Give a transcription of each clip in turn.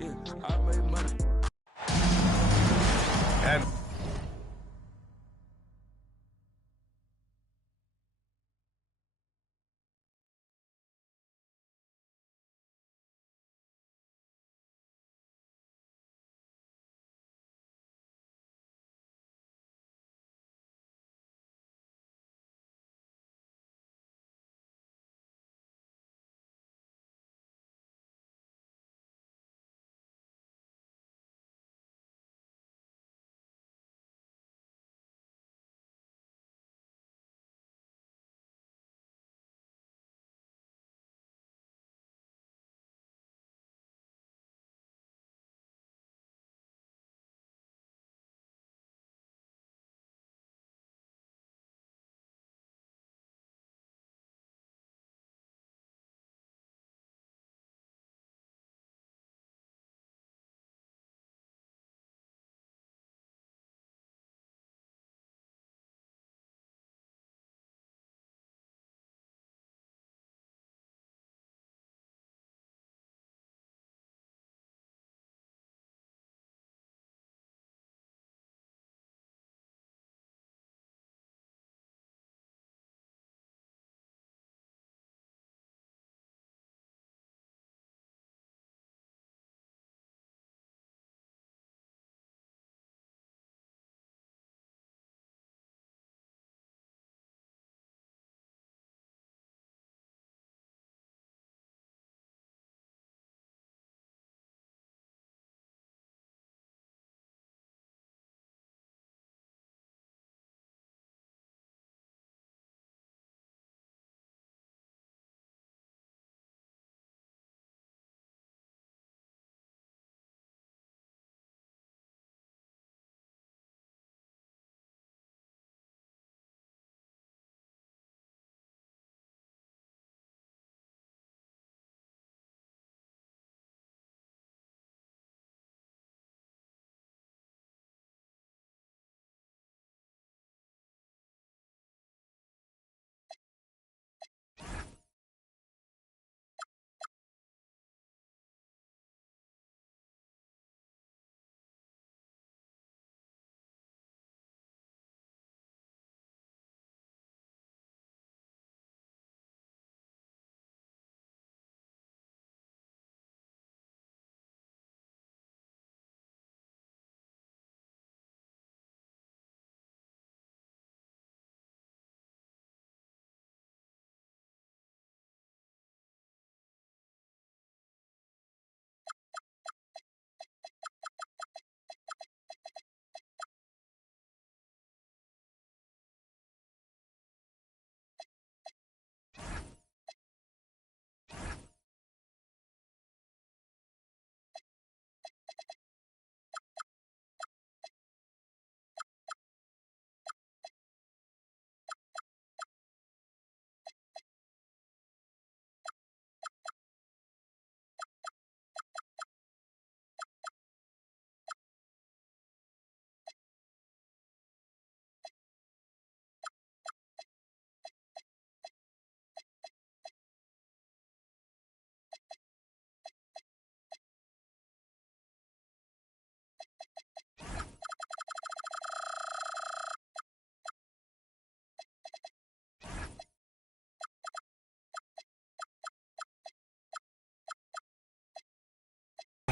Yeah, I made money. And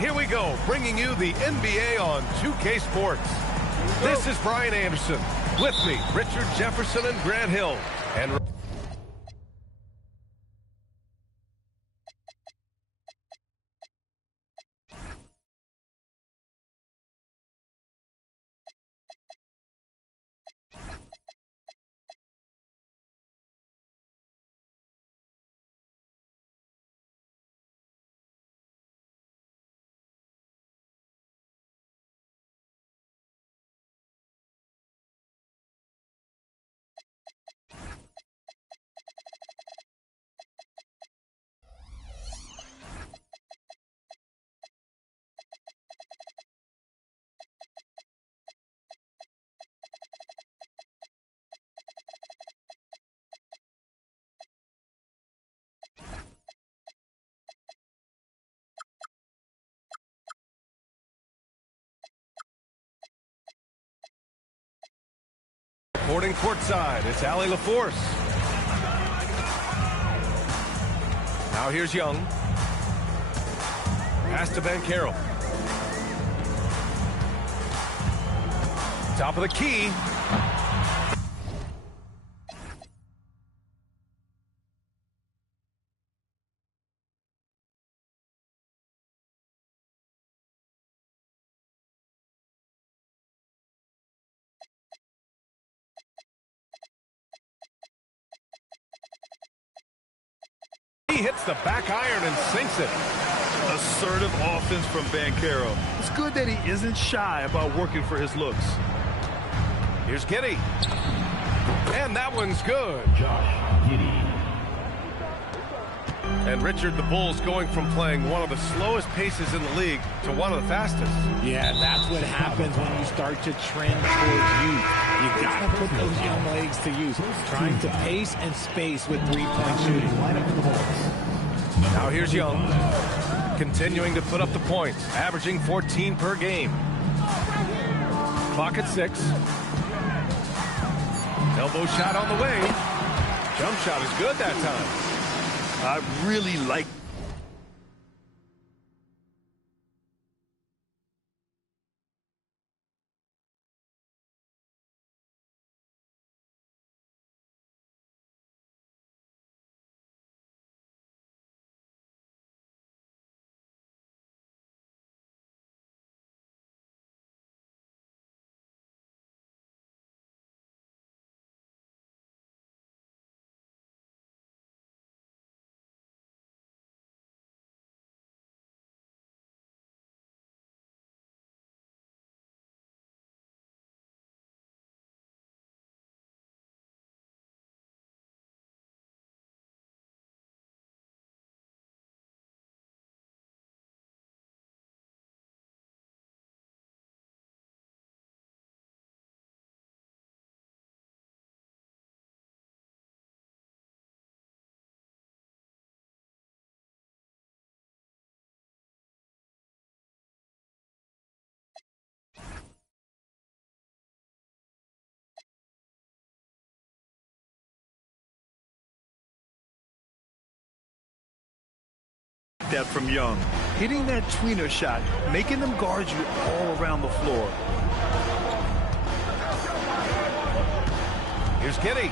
here we go, bringing you the NBA on 2K Sports. This is Brian Anderson. With me, Richard Jefferson and Grant Hill. And Reporting courtside, it's Allie LaForce. Now here's Young. Pass to Banchero. Top of the key. He hits the back iron and sinks it. Assertive offense from Banchero. It's good that he isn't shy about working for his looks. Here's Giddey. And that one's good. And Richard, the Bulls going from playing one of the slowest paces in the league to one of the fastest. Yeah, that's what happens when you start to trend towards youth. You got to put those young legs to use. Trying to pace and space with three-point shooting. Now here's Young. Continuing to put up the points. Averaging 14 per game. Clock at 6. Elbow shot on the way. Jump shot is good that time. I really like that from Young. Hitting that tweener shot, making them guard you all around the floor. Here's Giddey.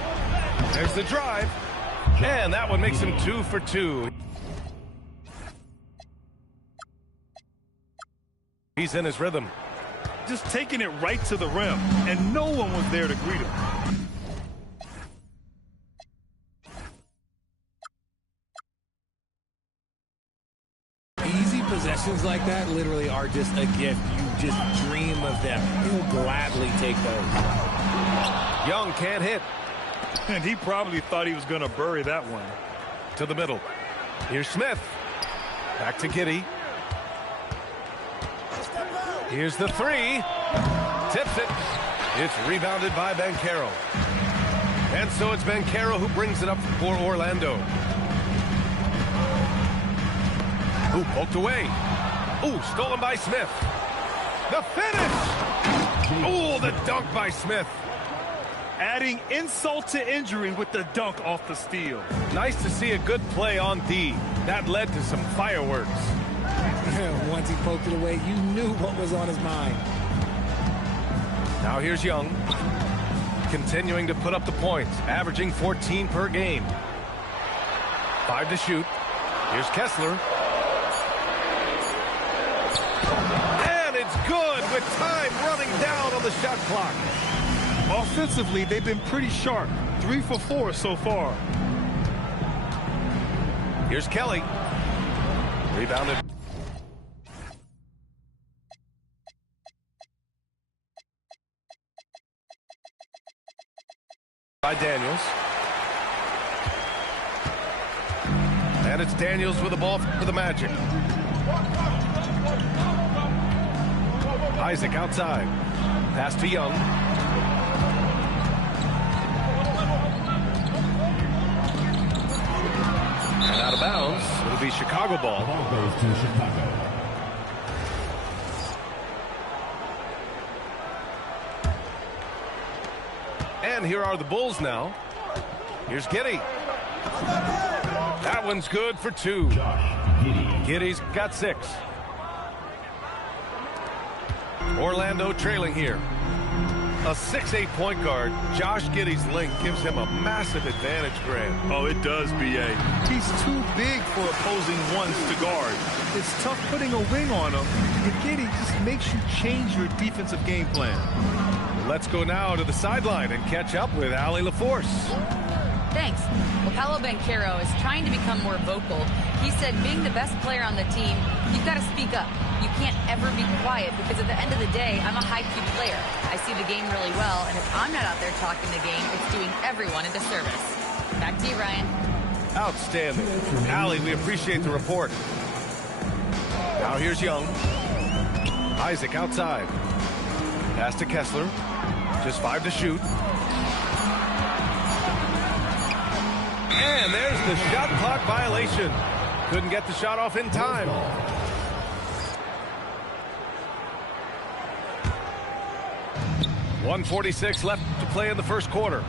There's the drive. And that one makes him 2 for 2. He's in his rhythm. Just taking it right to the rim, and no one was there to greet him. Possessions like that literally are just a gift. You just dream of them. He'll gladly take those. Young can't hit. And he probably thought he was going to bury that one. To the middle. Here's Smith. Back to Giddey. Here's the 3. Tips it. It's rebounded by Banchero. And so it's Banchero who brings it up for Orlando. Ooh, poked away. Ooh, stolen by Smith. The finish! Ooh, the dunk by Smith. Adding insult to injury with the dunk off the steal. Nice to see a good play on D. That led to some fireworks. Once he poked it away, you knew what was on his mind. Now here's Young. Continuing to put up the points. Averaging 14 per game. 5 to shoot. Here's Kessler. And it's good with time running down on the shot clock. Offensively, they've been pretty sharp. 3 for 4 so far. Here's Kelly. Rebounded. By Daniels. And it's Daniels with the ball for the Magic. Isaac outside. Pass to Young. And out of bounds. It'll be Chicago ball. Ball goes to Chicago. And here are the Bulls now. Here's Giddey. That one's good for 2. Giddey's got 6. Orlando trailing here. A 6'8" point guard, Josh Giddey's length gives him a massive advantage, Grant. Oh, it does, B.A. He's too big for opposing ones to guard. It's tough putting a wing on him, and Giddey just makes you change your defensive game plan. Let's go now to the sideline and catch up with Allie LaForce. Thanks. Well, Paolo Banchero is trying to become more vocal. He said being the best player on the team, you've got to speak up. You can't ever be quiet because at the end of the day, I'm a high-Q player. I see the game really well, and if I'm not out there talking the game, it's doing everyone a disservice. Back to you, Ryan. Outstanding. Allie, we appreciate the report. Now here's Young. Isaac outside. Pass to Kessler. Just 5 to shoot. And there's the shot clock violation. Couldn't get the shot off in time. .146 left to play in the first quarter.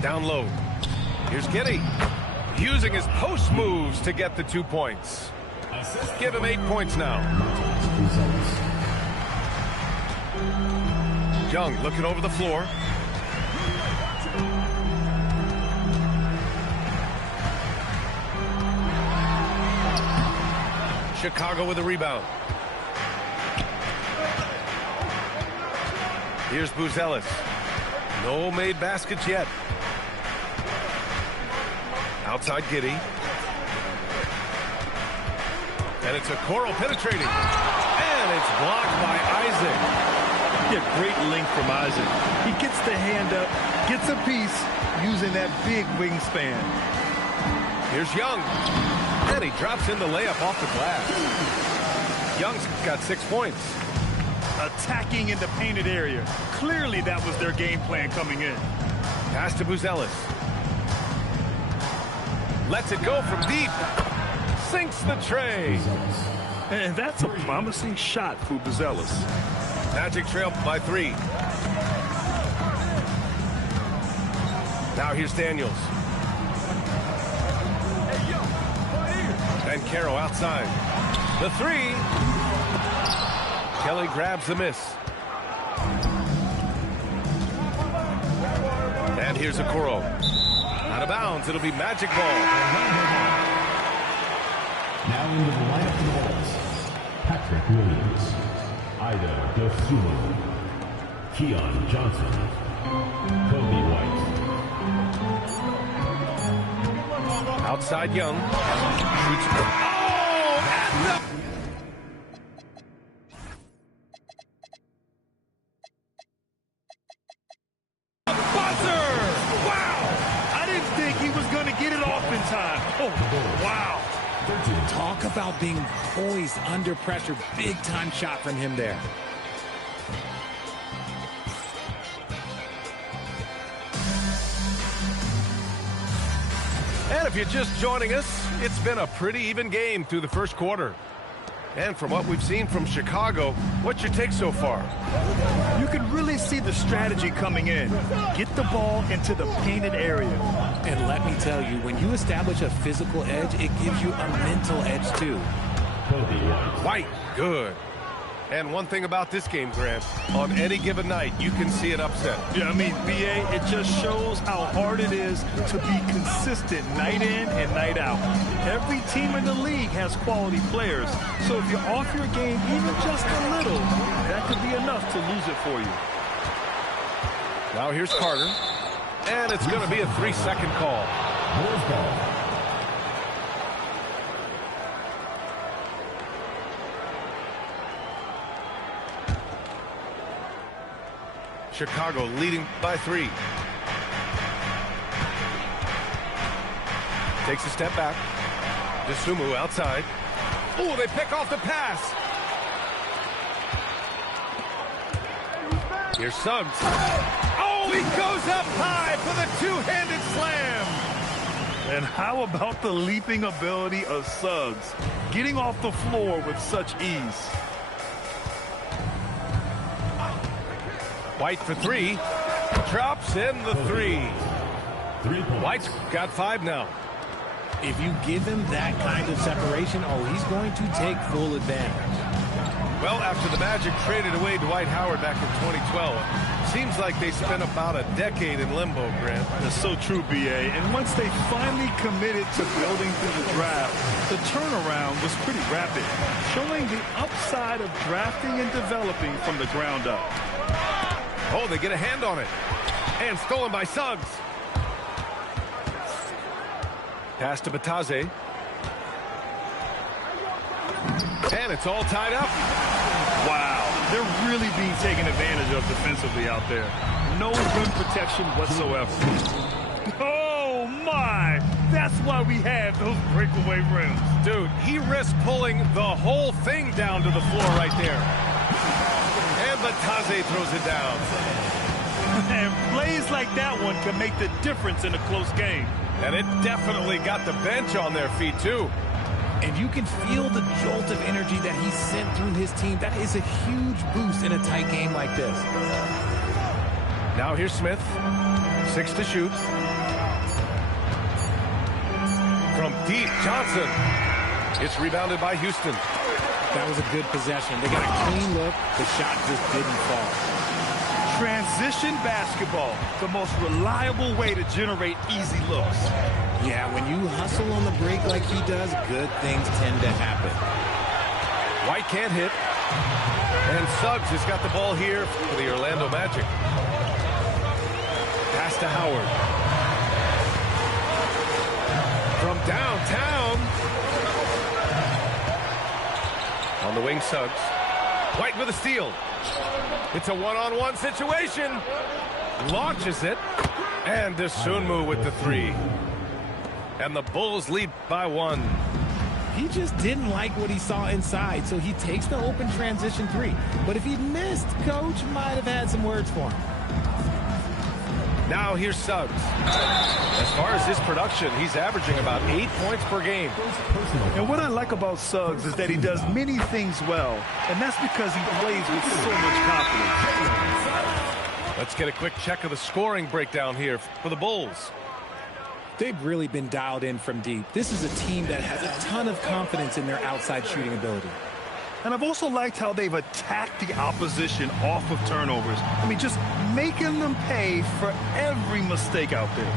Down low. Here's Giddey. Using his post moves to get the 2 points. Give him 8 points now. Young looking over the floor. Chicago with a rebound. Here's Buzelis. No made baskets yet. Outside Giddey. And it's a Okoro penetrating. And it's blocked by Isaac. Yeah, great length from Isaac. He gets the hand up, gets a piece using that big wingspan. Here's Young. And he drops in the layup off the glass. Young's got 6 points. Attacking in the painted area. Clearly that was their game plan coming in. Pass to Buzelis. Lets it go from deep. Sinks the tray. And that's a promising shot for Buzelis. Magic trail by 3. Now here's Daniels. And Caro outside. The 3. Kelly grabs the miss. And here's Okoro. Out of bounds. It'll be Magic ball. Now into the lineup for the Bulls. Patrick Williams. Ida DeSumo. Keon Johnson. Kobe White. Outside Young. Shoots. Oh, and the buzzer! Wow! I didn't think he was going to get it off in time. Oh, wow. Talk about being poised under pressure. Big time shot from him there. And if you're just joining us, it's been a pretty even game through the first quarter. And from what we've seen from Chicago, what's your take so far? You can really see the strategy coming in. Get the ball into the painted area. And let me tell you, when you establish a physical edge, it gives you a mental edge too. White, good. And one thing about this game, Grant, on any given night, you can see it upset. Yeah, I mean, B.A., it just shows how hard it is to be consistent night in and night out. Every team in the league has quality players, so if you're off your game even just a little, that could be enough to lose it for you. Now here's Carter, and it's going to be a 3-second call. Chicago leading by 3. Takes a step back. DeSumo outside. Oh, they pick off the pass. Here's Suggs. Oh, he goes up high for the two-handed slam. And how about the leaping ability of Suggs, getting off the floor with such ease? White for 3. drops in the three. 3 points. White's got 5 now. If you give him that kind of separation, he's going to take full advantage. Well, after the Magic traded away Dwight Howard back in 2012, seems like they spent about a decade in limbo, Grant. That's so true, B.A. And once they finally committed to building through the draft, the turnaround was pretty rapid, showing the upside of drafting and developing from the ground up. Oh, they get a hand on it. And stolen by Suggs. Pass to Bataze. And it's all tied up. Wow, they're really being taken advantage of defensively out there. No rim protection whatsoever. Oh, my! That's why we have those breakaway rims. Dude, he risked pulling the whole thing down to the floor right there. And Bataze throws it down. And plays like that one can make the difference in a close game. And it definitely got the bench on their feet, too. And you can feel the jolt of energy that he sent through his team. That is a huge boost in a tight game like this. Now here's Smith. 6 to shoot. From deep, Johnson. It's rebounded by Houston. That was a good possession. They got a clean look. The shot just didn't fall. Transition basketball, the most reliable way to generate easy looks. Yeah, when you hustle on the break like he does, good things tend to happen. White can't hit. And Suggs has got the ball here for the Orlando Magic. Pass to Howard. From downtown. On the wing, Suggs. White with a steal. It's a one-on-one situation. Launches it. And Dosunmu with the 3. And the Bulls lead by 1. He just didn't like what he saw inside, so he takes the open transition 3. But if he'd missed, Coach might have had some words for him. Now here's Suggs. As far as his production, he's averaging about 8 points per game. And what I like about Suggs is that he does many things well, and that's because he plays with so much confidence. Let's get a quick check of the scoring breakdown here for the Bulls. They've really been dialed in from deep. This is a team that has a ton of confidence in their outside shooting ability. And I've also liked how they've attacked the opposition off of turnovers. I mean, just making them pay for every mistake out there.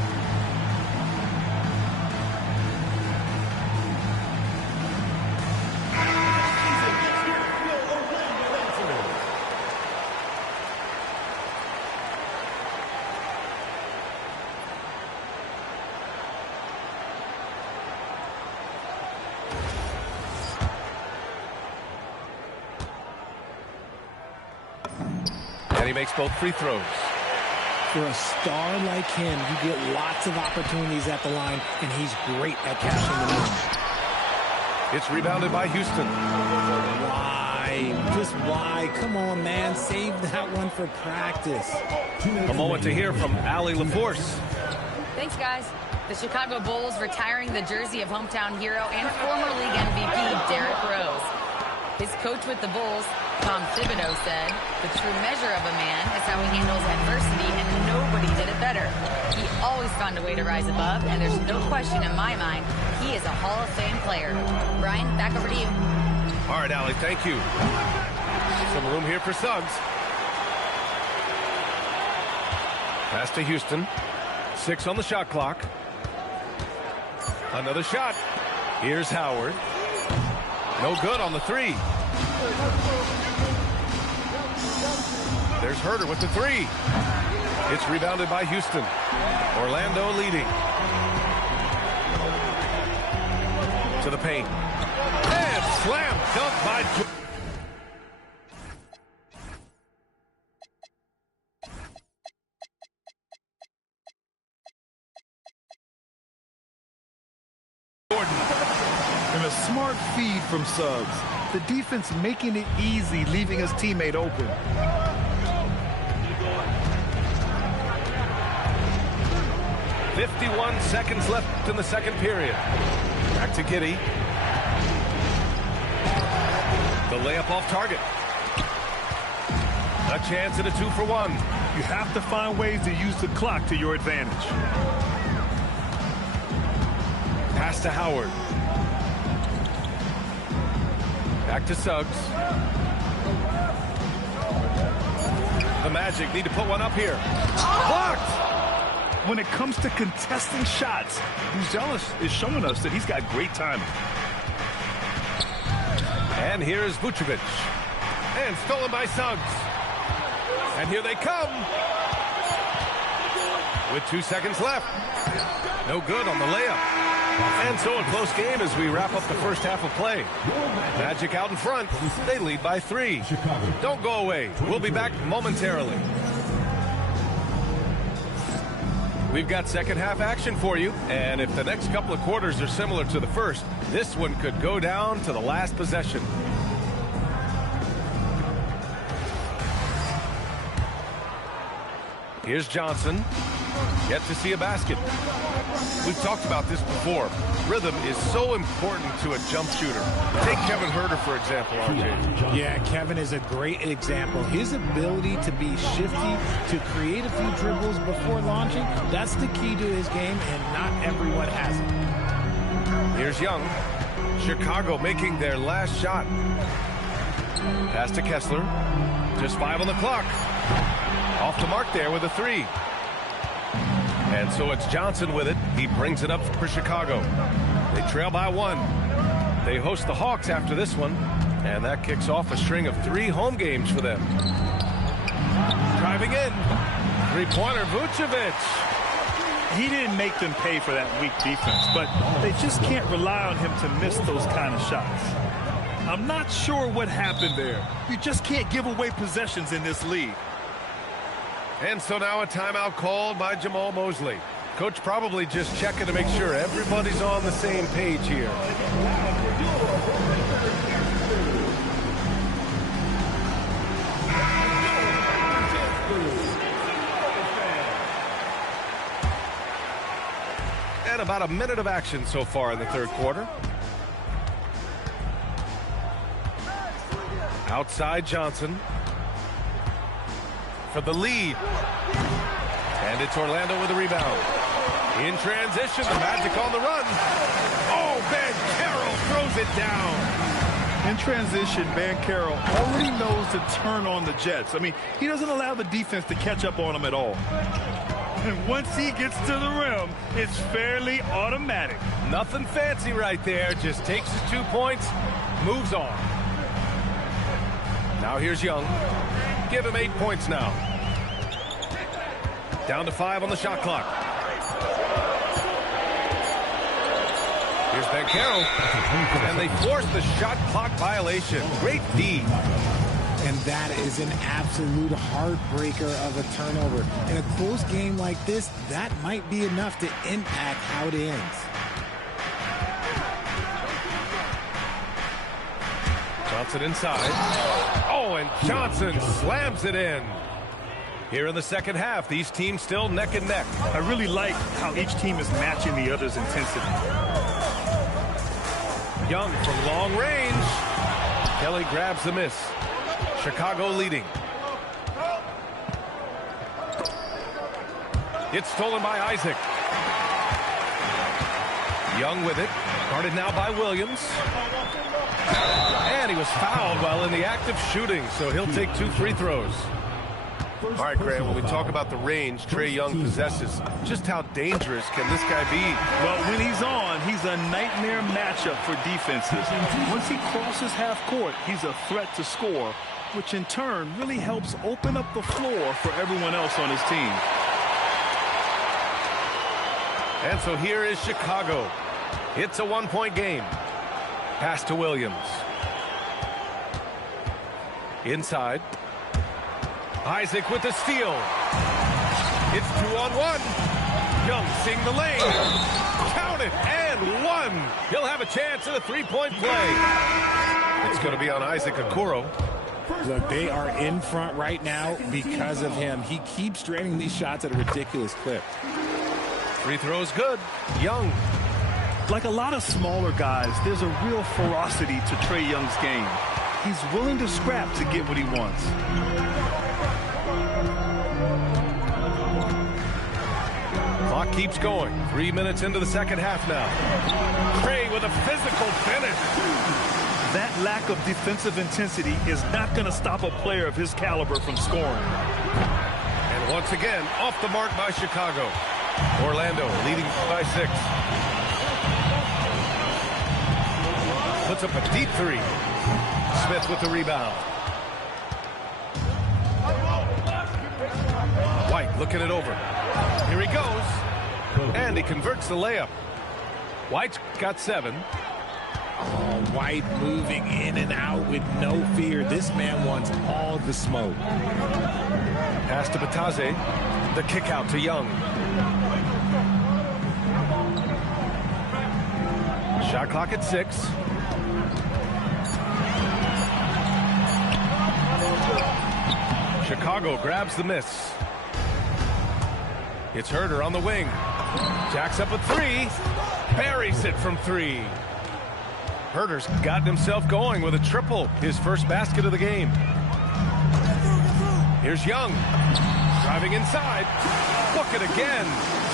And he makes both free throws. For a star like him, you get lots of opportunities at the line, and he's great at cashing them in. It's rebounded by Houston. Why? Just why? Come on, man. Save that one for practice. A moment to hear from Allie LaForce. Thanks, guys. The Chicago Bulls retiring the jersey of hometown hero and former league MVP Derrick Rose. His coach with the Bulls, Tom Thibodeau, said, "The true measure of a man is how he handles adversity, and nobody did it better. He always found a way to rise above, and there's no question in my mind he is a Hall of Fame player." Brian, back over to you. All right, Allie, thank you. Some room here for Suggs. Pass to Houston. 6 on the shot clock. Another shot. Here's Howard. No good on the 3. There's Herter with the 3. It's rebounded by Houston. Orlando leading. To the paint. And slam dunk by Jordan. And a smart feed from Suggs. The defense making it easy, leaving his teammate open. .51 seconds left in the second period. Back to Giddey. The layup off target. A chance at a 2-for-1. You have to find ways to use the clock to your advantage. Pass to Howard. Back to Suggs. The Magic need to put one up here. Blocked! When it comes to contesting shots, Uzelis is showing us that he's got great timing. And here's Vucevic. And stolen by Suggs. And here they come. With 2 seconds left. No good on the layup. And so a close game as we wrap up the first half of play. Magic out in front. They lead by 3. Don't go away. We'll be back momentarily. We've got second half action for you. And if the next couple of quarters are similar to the first, this one could go down to the last possession. Here's Johnson. Yet to see a basket. We've talked about this before. Rhythm is so important to a jump shooter. Take Kevin Huerter, for example, RJ. Yeah, Kevin is a great example. His ability to be shifty, to create a few dribbles before launching, that's the key to his game, and not everyone has it. Here's Young. Chicago making their last shot. Pass to Kessler. Just 5 on the clock. Off the mark there with a 3. And so it's Johnson with it. He brings it up for Chicago. They trail by 1. They host the Hawks after this one. And that kicks off a string of 3 home games for them. Driving in. Three-pointer, Vucevic. He didn't make them pay for that weak defense, but they just can't rely on him to miss those kind of shots. I'm not sure what happened there. You just can't give away possessions in this league. And so now a timeout called by Jamal Mosley. Coach probably just checking to make sure everybody's on the same page here. And about a minute of action so far in the third quarter. Outside Johnson. For the lead. And it's Orlando with a rebound. In transition, the Magic on the run. Oh, Banchero throws it down. In transition, Banchero already knows to turn on the Jets. I mean, he doesn't allow the defense to catch up on him at all. And once he gets to the rim, it's fairly automatic. Nothing fancy right there. Just takes his 2 points, moves on. Now here's Young. Give him 8 points now. Down to 5 on the shot clock. Here's Banchero. And they force the shot clock violation. Great D. And that is an absolute heartbreaker of a turnover. In a close game like this, that might be enough to impact how it ends. Johnson inside. Oh, and Johnson slams it in. Here in the second half, these teams still neck and neck. I really like how each team is matching the other's intensity. Young from long range. Kelly grabs the miss. Chicago leading. It's stolen by Isaac. Young with it. Guarded now by Williams. And he was fouled while in the act of shooting, so he'll take 2 free throws. All right, Graham, when we talk about the range Trae Young possesses, just how dangerous can this guy be? Well, when he's on, he's a nightmare matchup for defenses. Once he crosses half court, he's a threat to score, which in turn really helps open up the floor for everyone else on his team. And so here is Chicago. It's a 1-point game. Pass to Williams. Inside. Isaac with the steal. It's 2-on-1. Young seeing the lane. Count it, and 1. He'll have a chance at a 3-point play. It's going to be on Isaac Okoro. Look, they are in front right now because of him. He keeps draining these shots at a ridiculous clip. Free throws good. Young. Like a lot of smaller guys, there's a real ferocity to Trae Young's game. He's willing to scrap to get what he wants. Clock keeps going. 3 minutes into the second half now. Trey with a physical finish. That lack of defensive intensity is not going to stop a player of his caliber from scoring. And once again, off the mark by Chicago. Orlando leading by 6. Puts up a deep 3. Smith with the rebound. White looking it over. Here he goes. And he converts the layup. White's got 7. Oh, White moving in and out with no fear. This man wants all the smoke. Pass to Bataze. The kick out to Young. Shot clock at 6. Chicago grabs the miss. It's Herder on the wing. Jacks up a 3. Buries it from 3. Herder's gotten himself going with a triple. His first basket of the game. Here's Young. Driving inside. Book it again.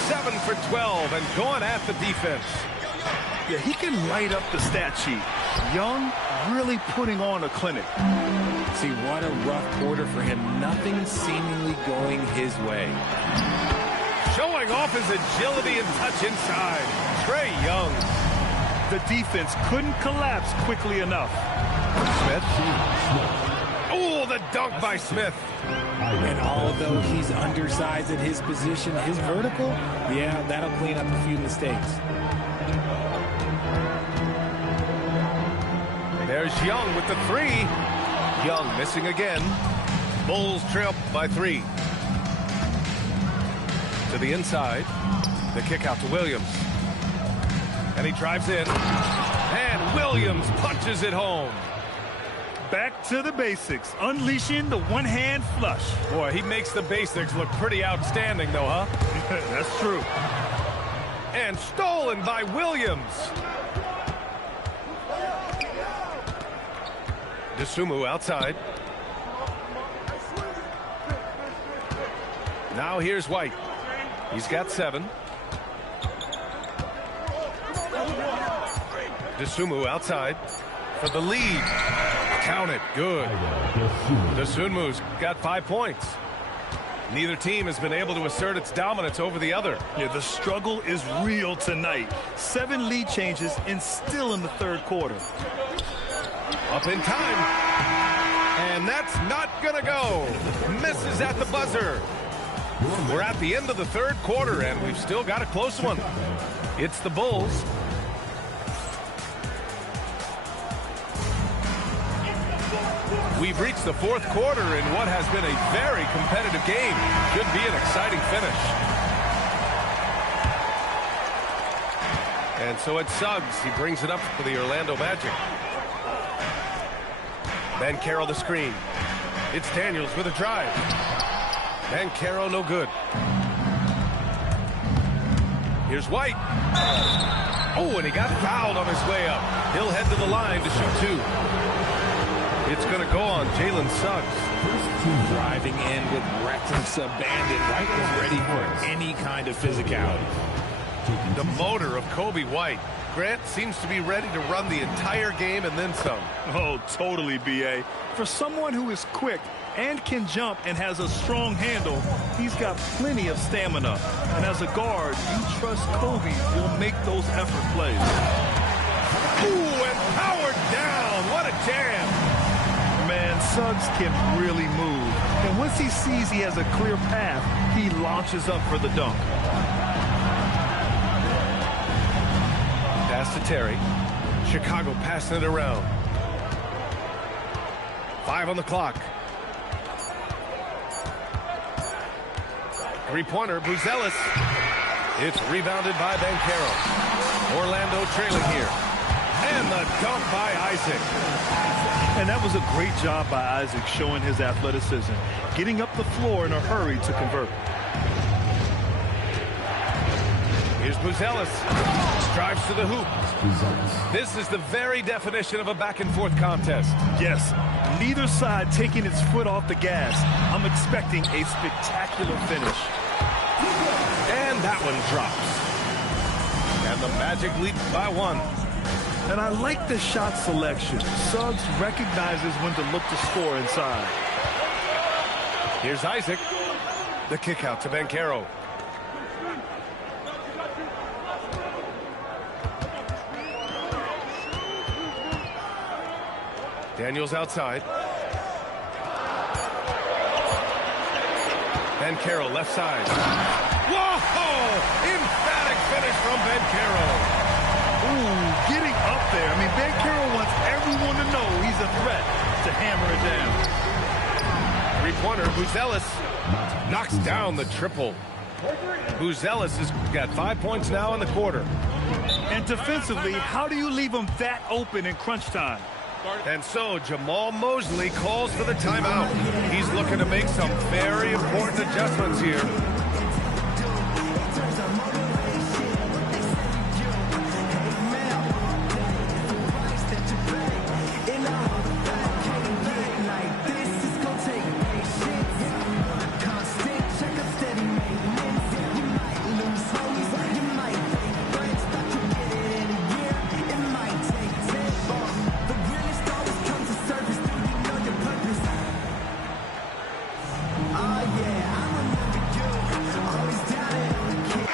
7 for 12 and going at the defense. Yeah, he can light up the stat sheet. Young really putting on a clinic. See, what a rough quarter for him. Nothing seemingly going his way. Showing off his agility and touch inside. Trae Young. The defense couldn't collapse quickly enough. Smith. Oh, the dunk by Smith. And although he's undersized at his position, his vertical, yeah, that'll clean up a few mistakes. There's Young with the 3. Young missing again. Bulls trail by 3. To the inside. The kick out to Williams. And he drives in. And Williams punches it home. Back to the basics. Unleashing the one-hand flush. Boy, he makes the basics look pretty outstanding, though, huh? That's true. And stolen by Williams. DeSumo outside. Now here's White. He's got 7. DeSumo outside for the lead. Count it. Good. DeSumo's got 5 points. Neither team has been able to assert its dominance over the other. Yeah, the struggle is real tonight. 7 lead changes and still in the third quarter. Up in time. And that's not gonna go. Misses at the buzzer. We're at the end of the third quarter, and we've still got a close one. It's the Bulls. We've reached the fourth quarter in what has been a very competitive game. Should be an exciting finish. And so it's Suggs. He brings it up for the Orlando Magic. Banchero the screen. It's Daniels with a drive. Banchero no good. Here's White. Oh, and he got fouled on his way up. He'll head to the line to shoot 2. It's going to go on Jalen Suggs. Driving in with reckless abandon, right? Was ready for any kind of physicality. The motor of Kobe White. Grant seems to be ready to run the entire game and then some. Oh, totally, B.A. For someone who is quick and can jump and has a strong handle, he's got plenty of stamina. And as a guard, you trust Kobe will make those effort plays. Ooh, and powered down. What a jam. Man, Suggs can really move. And once he sees he has a clear path, he launches up for the dunk. Pass to Terry. Chicago passing it around. 5 on the clock. Three-pointer, Buzelis. It's rebounded by Banchero. Orlando trailing here. And the dunk by Isaac. And that was a great job by Isaac showing his athleticism, getting up the floor in a hurry to convert. Here's Buzelis. Drives to the hoop. This is the very definition of a back-and-forth contest. Yes, neither side taking its foot off the gas. I'm expecting a spectacular finish. And And that one drops. And the Magic lead by 1. And I like the shot selection. Suggs recognizes when to look to score inside. Here's Isaac. The kick out to Banchero. Daniels outside. Banchero left side. Whoa! Emphatic finish from Banchero. Ooh, getting up there. I mean, Banchero wants everyone to know he's a threat to hammer it down. Three-pointer, Buzelis knocks down the triple. Buzelis has got 5 points now in the quarter. And defensively, how do you leave him that open in crunch time? And so Jamal Mosley calls for the timeout. He's looking to make some very important adjustments here.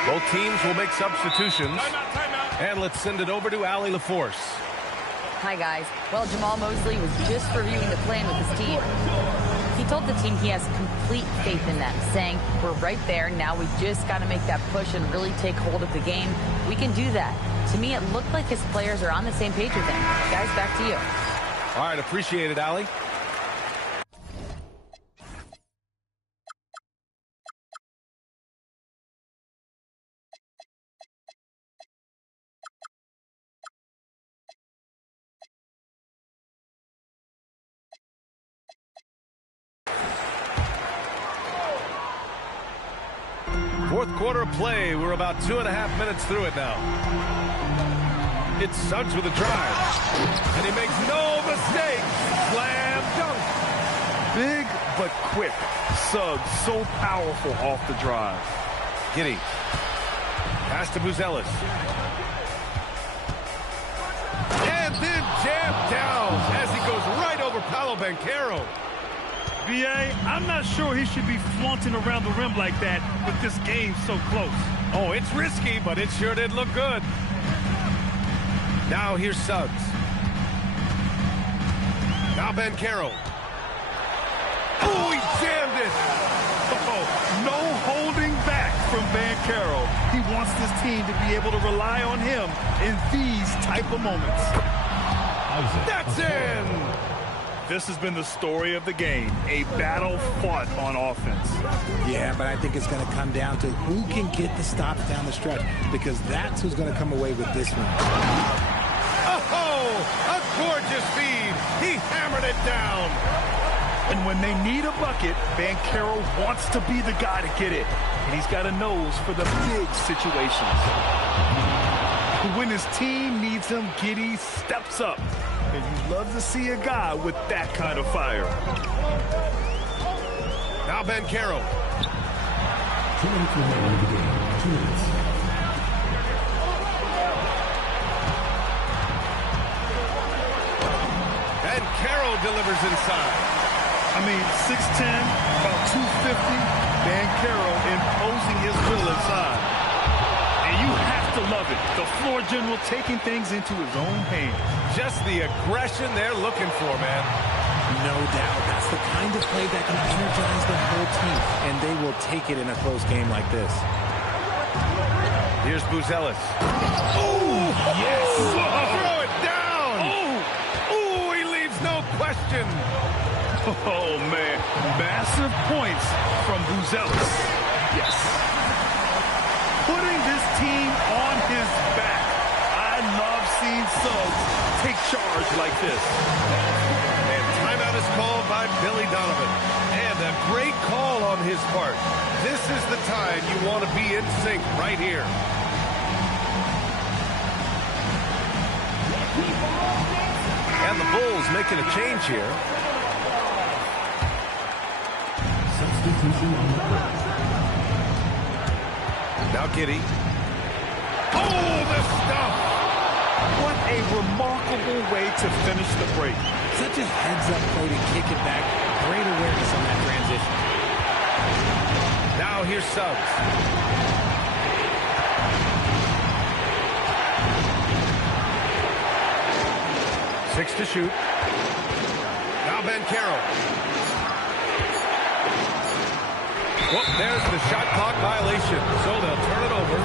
Both teams will make substitutions. And let's send it over to Allie LaForce. Hi, guys. Well, Jamal Mosley was just reviewing the plan with his team. He told the team he has complete faith in them, saying, we're right there. Now we just got to make that push and really take hold of the game. We can do that. To me, it looked like his players are on the same page with him. Guys, back to you. All right, appreciate it, Allie. Fourth quarter of play. We're about 2.5 minutes through it now. It's Suggs with a drive. And he makes no mistake. Slam dunk. Big but quick. Suggs so powerful off the drive. Giddey. Pass to Buzelis. And then jammed down as he goes right over Paolo Banchero. B.A., I'm not sure he should be flaunting around the rim like that with this game so close. Oh, it's risky, but it sure did look good. Now here's Suggs. Now Banchero. Oh, he jammed it. Oh, no holding back from Banchero. He wants this team to be able to rely on him in these type of moments. That's in. This has been the story of the game, a battle fought on offense. Yeah, but I think it's going to come down to who can get the stops down the stretch, because that's who's going to come away with this one. Oh, a gorgeous feed. He hammered it down. And when they need a bucket, Banchero wants to be the guy to get it. And he's got a nose for the big situations. When his team needs him, Giddey steps up. And you love to see a guy with that kind of fire. Now Banchero. 2 minutes remaining in the game. 2 minutes. Banchero delivers inside. I mean, 6'10", about 250. Banchero imposing his will inside. And you have to love it. The floor general taking things into his own hands. Just the aggression they're looking for, man. No doubt. That's the kind of play that can energize the whole team, and they will take it in a close game like this. Here's Buzelis. Oh, yes! Throw it down! Oh, he leaves no question. Oh, man. Massive points from Buzelis. Yes. Putting this team on his back. I love seeing Suggs take charge like this. And timeout is called by Billy Donovan. And a great call on his part. This is the time you want to be in sync right here. And the Bulls making a change here. Substitution on the court. Now Giddy. Oh, the stuff! What a remarkable way to finish the break. Such a heads-up play to kick it back. Great awareness on that transition. Now here's Suggs. Six to shoot. Now Banchero. Well, there's the shot clock violation, so they'll turn it over.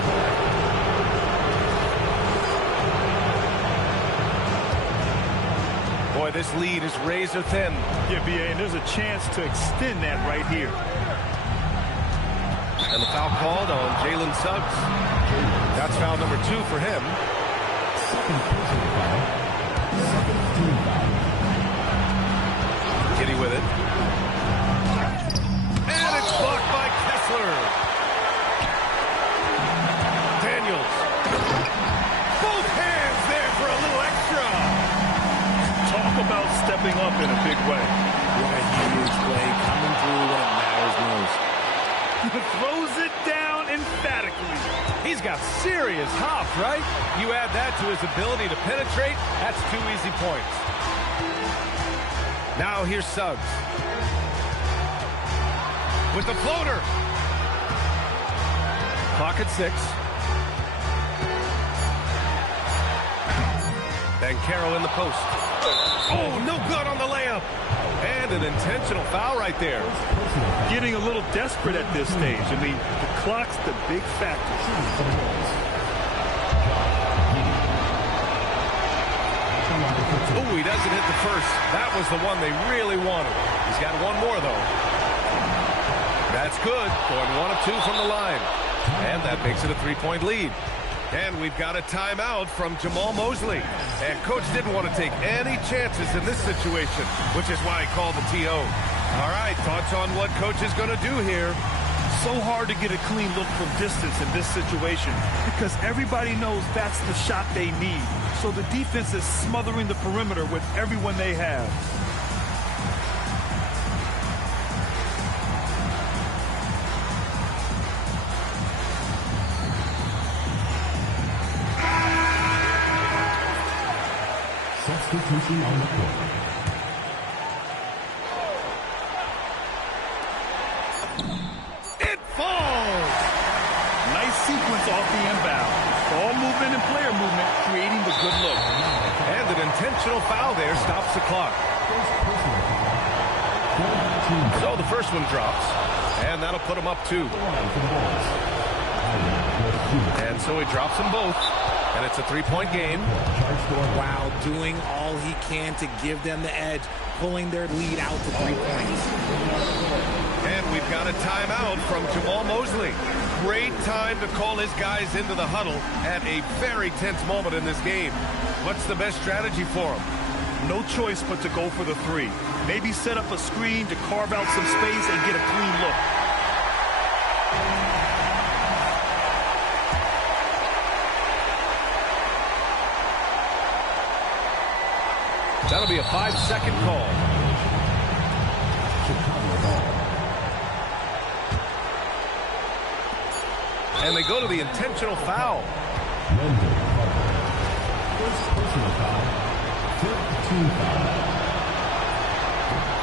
Boy, this lead is razor thin. Yeah, BA, and there's a chance to extend that right here. And the foul called on Jalen Suggs. That's foul number 2 for him. Second personal foul. Second team foul. Giddy with it. And it's blocked by Kessler. Daniels. Both hands there for a little extra. Talk about stepping up in a big way. What a huge play coming through when it matters most. Throws it down emphatically. He's got serious hop, right? You add that to his ability to penetrate, that's 2 easy points. Now here's Suggs. With the floater. Clock at 6. Banchero in the post. Oh, no good on the layup. And an intentional foul right there. Getting a little desperate at this stage. I mean, the clock's the big factor. Oh, he doesn't hit the first. That was the one they really wanted. He's got one more, though. That's good. Going 1 of 2 from the line. And that makes it a 3-point lead. And we've got a timeout from Jamal Mosley. And Coach didn't want to take any chances in this situation, which is why he called the TO. All right, thoughts on what Coach is going to do here? So hard to get a clean look from distance in this situation because everybody knows that's the shot they need. So the defense is smothering the perimeter with everyone they have. Substitution on the court. It falls! Nice sequence off the inbound. Ball movement and player movement creating the good look. And an intentional foul there stops the clock. So the first one drops. And that'll put him up 2. And so he drops them both. And it's a 3-point game. Wow, doing all he can to give them the edge, pulling their lead out to 3 points. And we've got a timeout from Jamal Mosley. Great time to call his guys into the huddle at a very tense moment in this game. What's the best strategy for him? No choice but to go for the 3. Maybe set up a screen to carve out some space and get a clean look. That'll be a 5-second call. And they go to the intentional foul.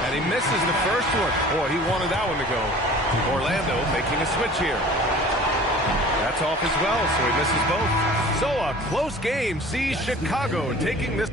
And he misses the first one. Boy, he wanted that one to go. Orlando making a switch here. That's off as well, so he misses both. So a close game sees Chicago taking this.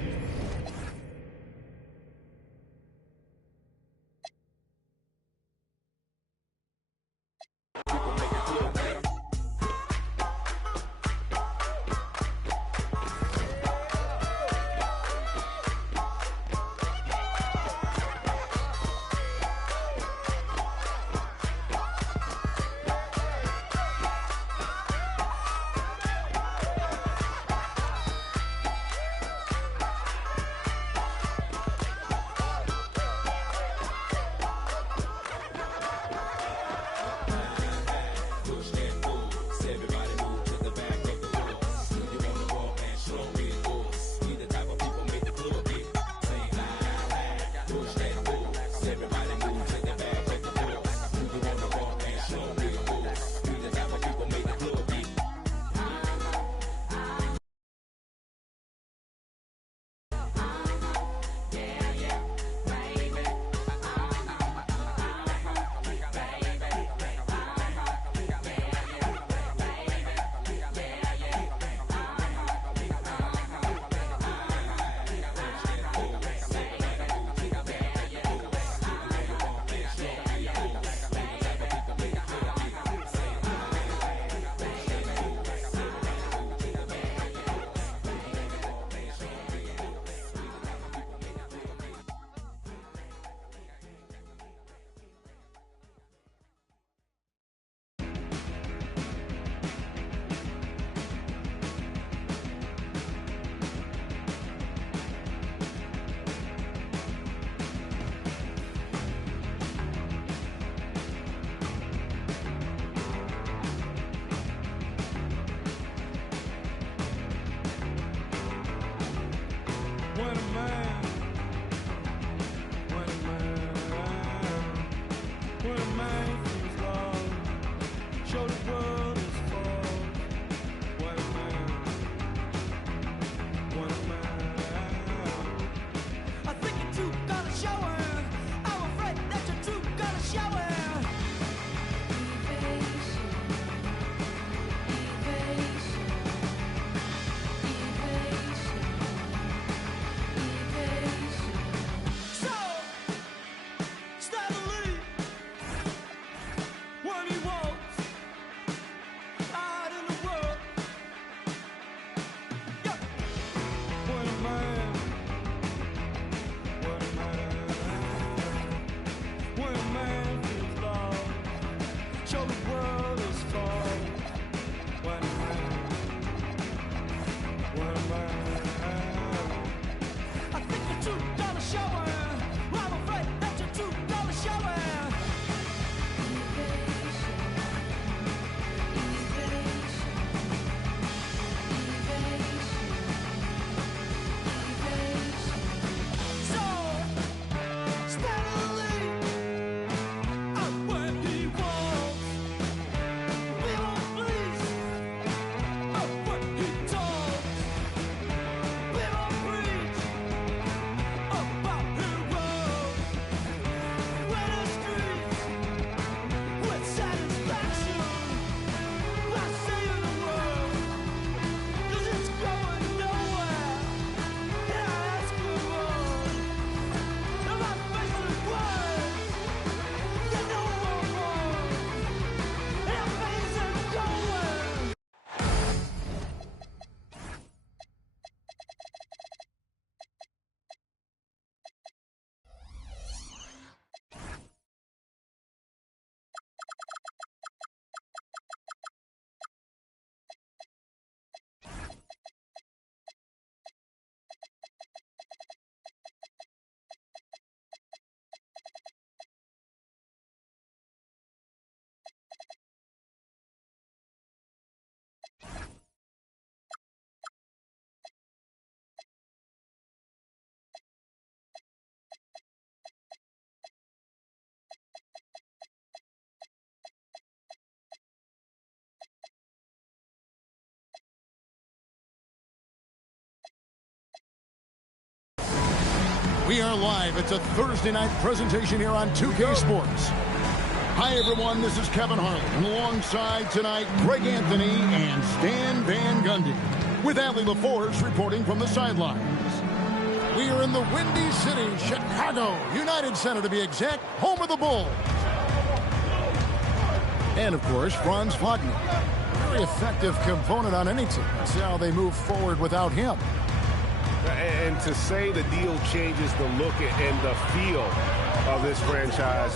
We are live. It's a Thursday night presentation here on 2K Sports. Hi, everyone. This is Kevin Harlan. And alongside tonight, Greg Anthony and Stan Van Gundy. With Allie LaForce reporting from the sidelines. We are in the Windy City, Chicago, United Center to be exact, home of the Bulls. And, of course, Franz Wagner. Very effective component on any team. See how they move forward without him. And to say the deal changes the look and the feel of this franchise,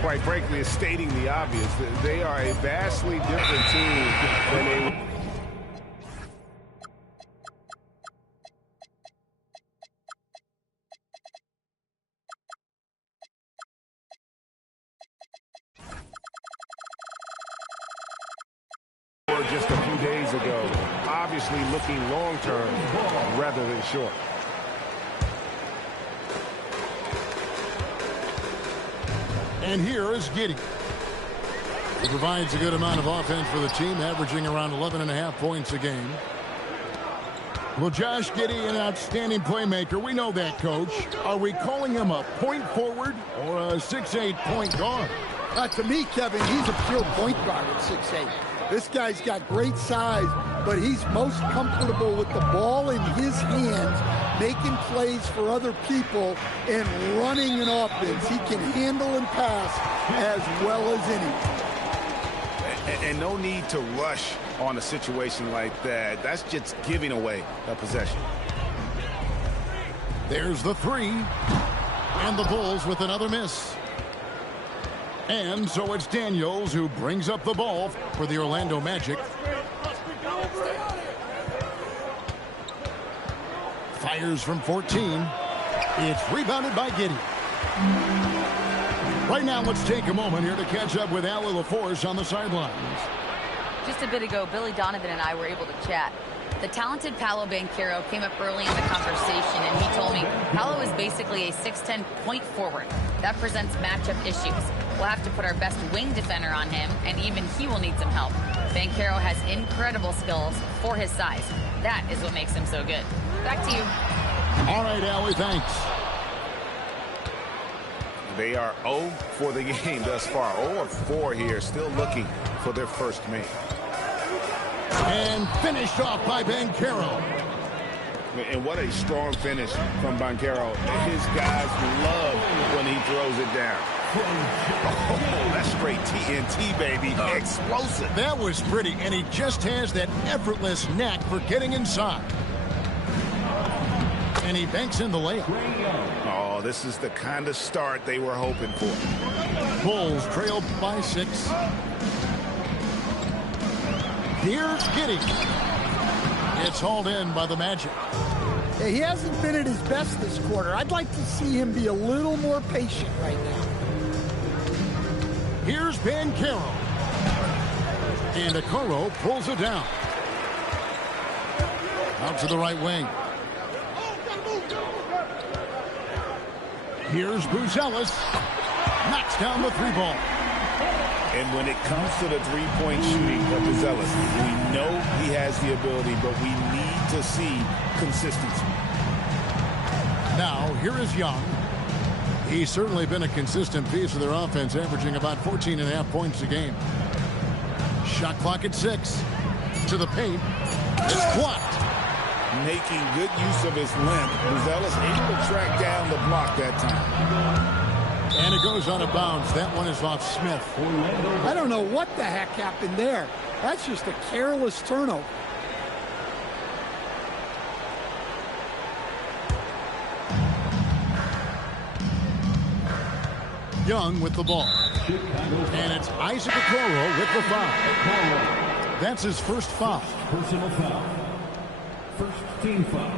quite frankly, is stating the obvious. They are a vastly different team than they... just a few days ago, obviously looking long-term rather than short. And here is Giddey. He provides a good amount of offense for the team, averaging around 11.5 points a game. Well, Josh Giddey, an outstanding playmaker. We know that, Coach. Are we calling him a point forward or a 6'8" point guard? To me, Kevin, he's a pure point guard at 6'8". This guy's got great size, but he's most comfortable with the ball in his hands, making plays for other people, and running an offense. He can handle and pass as well as anyone. And no need to rush on a situation like that. That's just giving away a possession. There's the three. And the Bulls with another miss. And so it's Daniels who brings up the ball for the Orlando Magic. Fires from 14. It's rebounded by Giddey. Right now, let's take a moment here to catch up with Allie LaForce on the sidelines. Just a bit ago, Billy Donovan and I were able to chat. The talented Paolo Banchero came up early in the conversation, and he told me Paolo is basically a 6'10" point forward. That presents matchup issues. We'll have to put our best wing defender on him, and even he will need some help. Banchero has incredible skills for his size. That is what makes him so good. Back to you. All right, Allie, thanks. They are 0 for the game thus far. 0 of 4 here, still looking for their first make. And finished off by Banchero. And what a strong finish from Banchero. His guys love when he throws it down. Oh, that's straight TNT, baby. Explosive. That was pretty, and he just has that effortless knack for getting inside. And he banks in the layup. Oh, this is the kind of start they were hoping for. Bulls trail by 6. Here's Giddey. It's hauled in by the Magic. Yeah, he hasn't been at his best this quarter. I'd like to see him be a little more patient right now. Here's Banchero. And Okoro pulls it down. Out to the right wing. Here's Buzelis. Knocks down the 3-ball. And when it comes to the three-point shooting of Buzelis, we know he has the ability, but we need to see consistency. Now, here is Young. He's certainly been a consistent piece of their offense, averaging about 14.5 points a game. Shot clock at 6. To the paint. It's blocked. Making good use of his length, Buzelis able to track down the block that time. And it goes out of bounds. That one is off Smith. I don't know what the heck happened there. That's just a careless turnover. Young with the ball. And it's Isaac Okoro with the foul. That's his first foul. Personal foul. First team foul.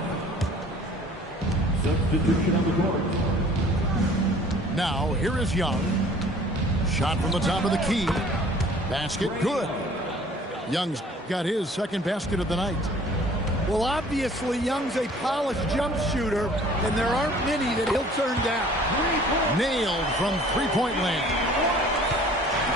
Substitution on the court. Now, here is Young. Shot from the top of the key. Basket, good. Young's got his second basket of the night. Well, obviously, Young's a polished jump shooter, and there aren't many that he'll turn down. Nailed from three-point land.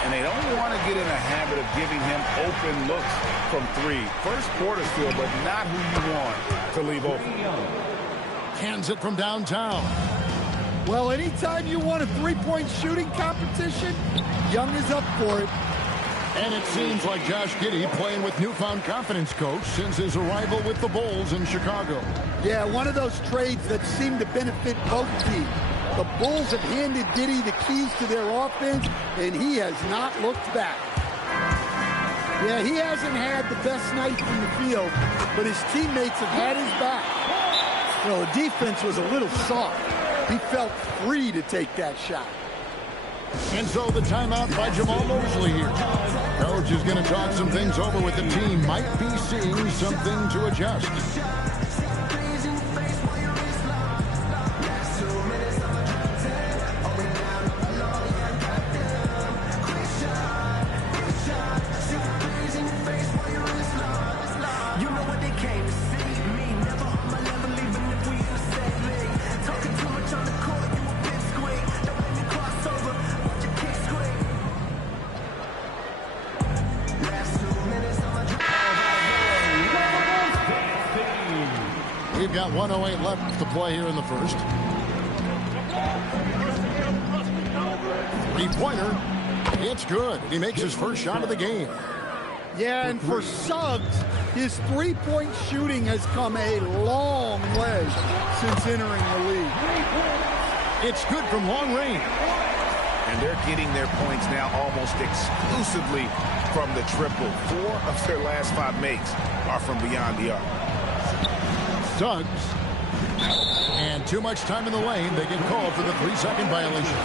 And they don't want to get in a habit of giving him open looks from 3. First quarter still, but not who you want to leave open. Cans it from downtown. Well, anytime you want a three-point shooting competition, Young is up for it. And it seems like Josh Giddey playing with newfound confidence, coach, since his arrival with the Bulls in Chicago. Yeah, one of those trades that seem to benefit both teams. The Bulls have handed Giddey the keys to their offense, and he has not looked back. Yeah, he hasn't had the best night from the field, but his teammates have had his back. Well, the defense was a little soft. He felt free to take that shot. And so the timeout by Jamal Mosley here. Coach is going to talk some things over with the team. Might be seeing something to adjust. We've got 1:08 left to play here in the first. Three-pointer. It's good. He makes his first shot of the game. Yeah, and for Suggs, his three-point shooting has come a long way since entering the league. It's good from long range. And they're getting their points now almost exclusively from the triple. 4 of their last 5 makes are from beyond the arc. Suggs. And too much time in the lane. They get called for the 3-second violation.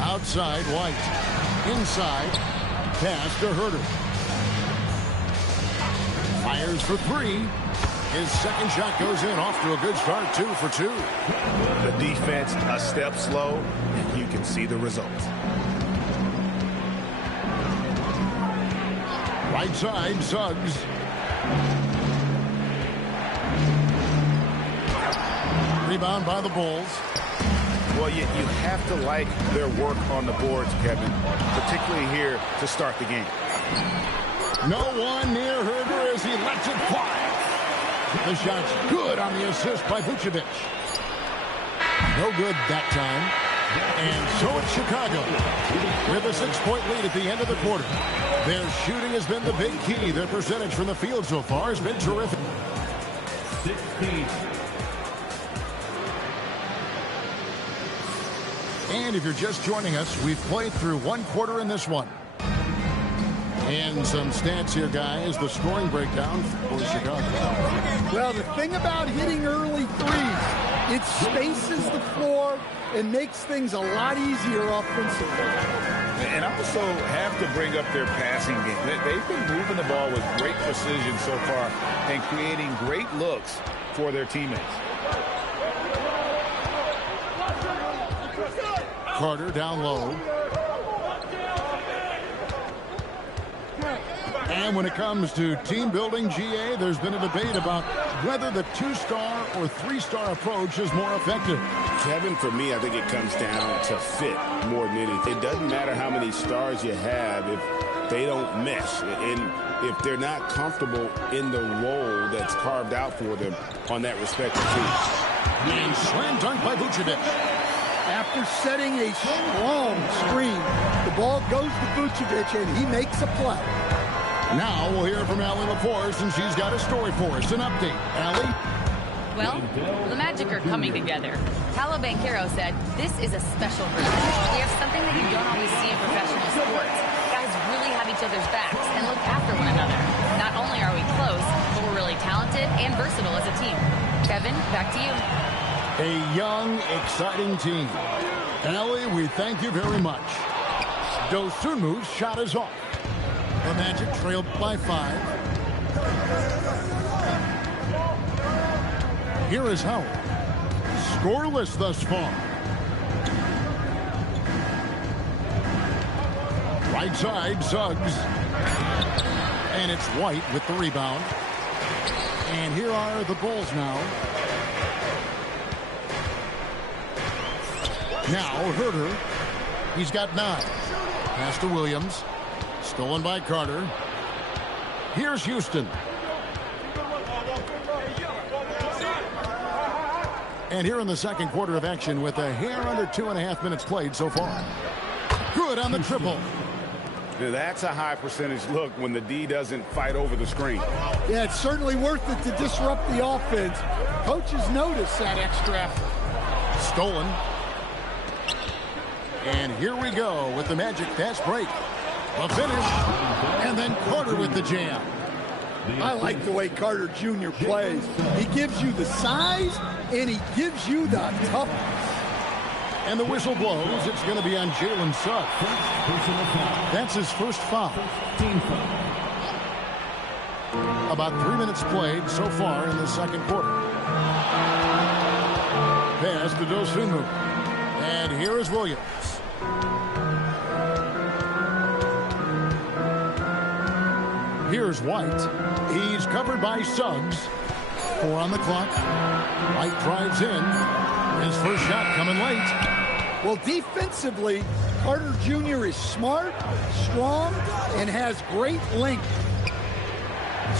Outside, White. Inside, pass to Herter. Fires for 3. His second shot goes in, off to a good start, 2 for 2. The defense a step slow, and you can see the results. Right side, Suggs. Rebound by the Bulls. Well, you have to like their work on the boards, Kevin, particularly here to start the game. No one near Herder as he lets it fly. The shot's good on the assist by Vucevic. No good that time. And so it's Chicago with a 6-point lead at the end of the quarter. Their shooting has been the big key. Their percentage from the field so far has been terrific. 16. And if you're just joining us, we've played through one quarter in this one. And some stats here, guys. The scoring breakdown for Chicago. Well, the thing about hitting early threes, it spaces the floor and makes things a lot easier offensively. And I also have to bring up their passing game. They've been moving the ball with great precision so far and creating great looks for their teammates. Carter down low. And when it comes to team building, GA, there's been a debate about whether the 2-star or 3-star approach is more effective. Kevin, for me, I think it comes down to fit more than anything. It doesn't matter how many stars you have if they don't mesh. And if they're not comfortable in the role that's carved out for them on that respective team. And slam dunk by Vucevic. After setting a strong screen, the ball goes to Vucevic, and he makes a play. Now we'll hear from Allie LaForce, and she's got a story for us. An update. Allie? Well, the Magic are coming together. Paolo Banchero said, this is a special group. We have something that you don't always see in professional sports. Guys really have each other's backs and look after one another. Not only are we close, but we're really talented and versatile as a team. Kevin, back to you. A young, exciting team. Allie, we thank you very much. Dosunmu's shot is off. The Magic trailed by 5. Here is Howard. Scoreless thus far. Right side, Suggs. And it's White with the rebound. And here are the Bulls now. Now Herder. He's got 9. Pass to Williams. Stolen by Carter. Here's Houston. And here in the second quarter of action with a hair under 2.5 minutes played so far. Good on the triple. Now that's a high percentage look when the D doesn't fight over the screen. Yeah, it's certainly worth it to disrupt the offense. Coaches notice that extra effort. Stolen. And here we go with the Magic fast break. A finish. And then Carter with the jam. I like the way Carter Jr. plays. He gives you the size, and he gives you the toughness. And the whistle blows. It's going to be on Jalen Suggs. That's his first foul. About 3 minutes played so far in the second quarter. Pass to Dosunmu. And here is Williams. Here's White. He's covered by Suggs. 4 on the clock. White drives in. His first shot coming late. Well, defensively, Carter Jr. is smart, strong, and has great length.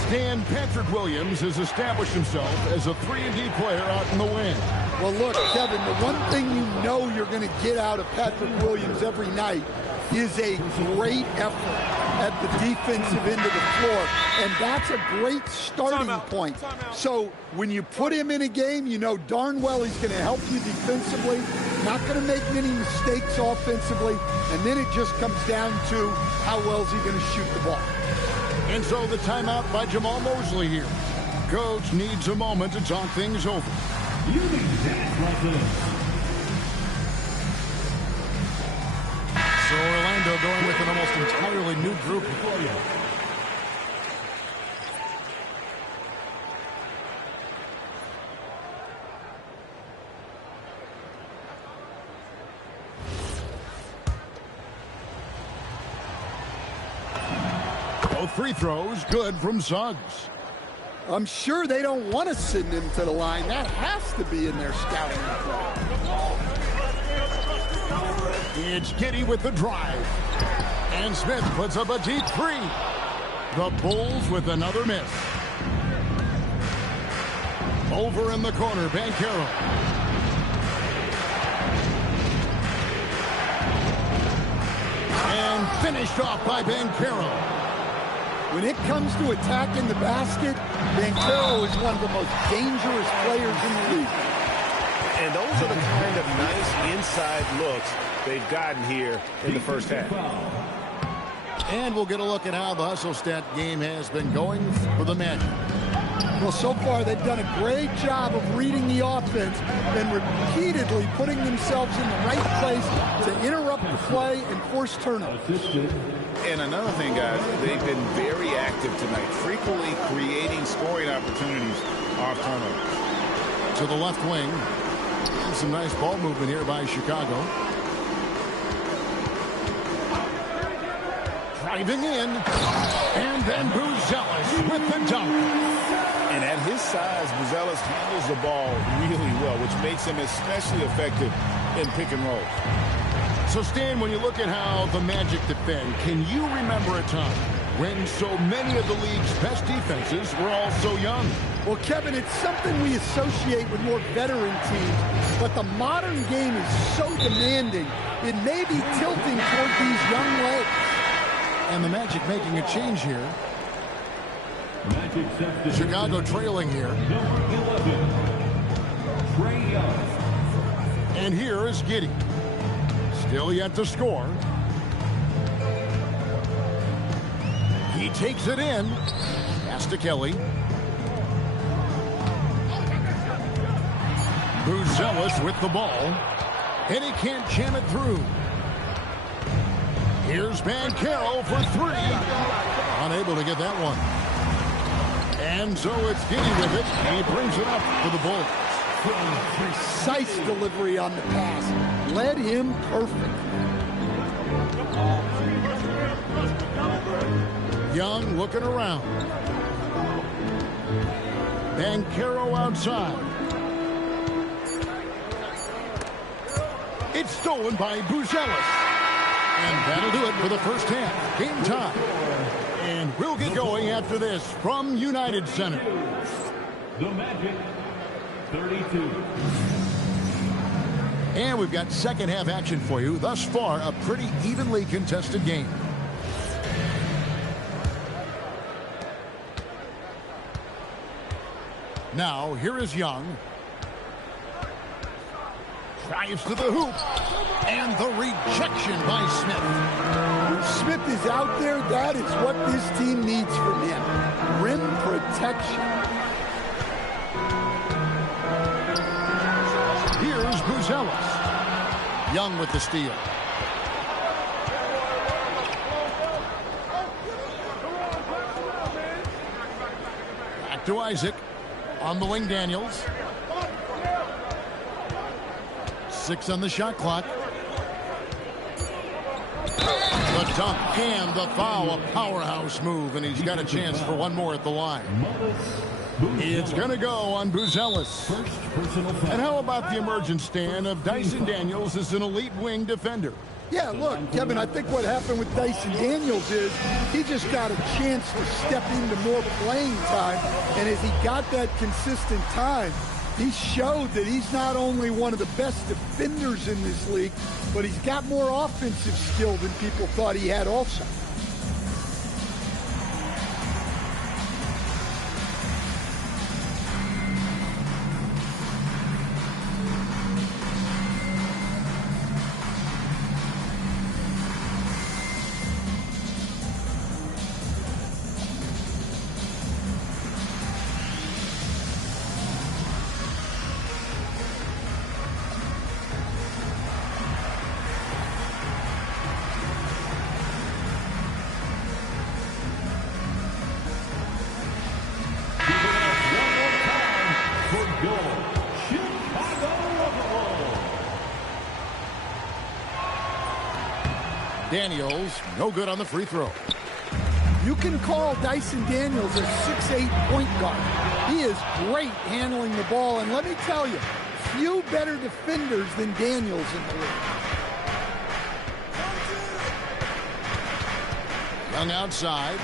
Stan Patrick Williams has established himself as a 3-and-D player out in the wing. Well, look, Kevin, the one thing you know you're going to get out of Patrick Williams every night is a great effort at the defensive end of the floor, and that's a great starting point. So when you put him in a game, you know darn well he's going to help you defensively, not going to make many mistakes offensively, and then it just comes down to how well is he going to shoot the ball. And so the timeout by Jamal Mosley here. Coach needs a moment to talk things over. You can dance like this. So Orlando going with an almost entirely new group. Both free throws good from Suggs. I'm sure they don't want to send him to the line. That has to be in their scouting report. It's Giddey with the drive. And Smith puts up a deep three. The Bulls with another miss. Over in the corner, Banchero. And finished off by Banchero. When it comes to attacking the basket, Banchero is one of the most dangerous players in the league. And those are the kind of nice inside looks they've gotten here in the first half. And we'll get a look at how the hustle stat game has been going for the Magic. Well, so far they've done a great job of reading the offense and repeatedly putting themselves in the right place to interrupt the play and force turnovers. And another thing, guys, they've been very active tonight, frequently creating scoring opportunities off turnovers. To the left wing. Some nice ball movement here by Chicago. Driving in. And then Buzelis with the dunk. And at his size, Buzelis handles the ball really well, which makes him especially effective in pick and roll. So, Stan, when you look at how the Magic defend, can you remember a time when so many of the league's best defenses were all so young? Well, Kevin, it's something we associate with more veteran teams, but the modern game is so demanding, it may be tilting toward these young legs. And the Magic making a change here. Chicago trailing here. And here is Giddey. Still yet to score. He takes it in. Pass to Kelly. Buzelis with the ball. And he can't jam it through. Here's Banchero for three. Unable to get that one. And so it's Giddey with it. And he brings it up for the Bulls. Precise delivery on the pass. Led him perfect. Young looking around. Banchero outside. It's stolen by Buzelis. And that'll do it for the first half. Game time. And we'll get going after this from United Center. The Magic, 32. And we've got second half action for you. Thus far, a pretty evenly contested game. Now, here is Young. Drives to the hoop. And the rejection by Smith. When Smith is out there, that is what this team needs from him. Rim protection. Here's Buzelis. Young with the steal. Back to Isaac. On the wing, Daniels. 6 on the shot clock. The dunk and the foul, a powerhouse move, and he's got a chance for one more at the line. It's going to go on Buzelis. And how about the emergence, Stan, of Dyson Daniels as an elite wing defender? Yeah, look, Kevin, I think what happened with Dyson Daniels is he just got a chance to step into more playing time, and as he got that consistent time, he showed that he's not only one of the best defenders in this league, but he's got more offensive skill than people thought he had also. Daniels, no good on the free throw. You can call Dyson Daniels a 6'8" point guard. He is great handling the ball, and let me tell you, few better defenders than Daniels in the league. Young outside.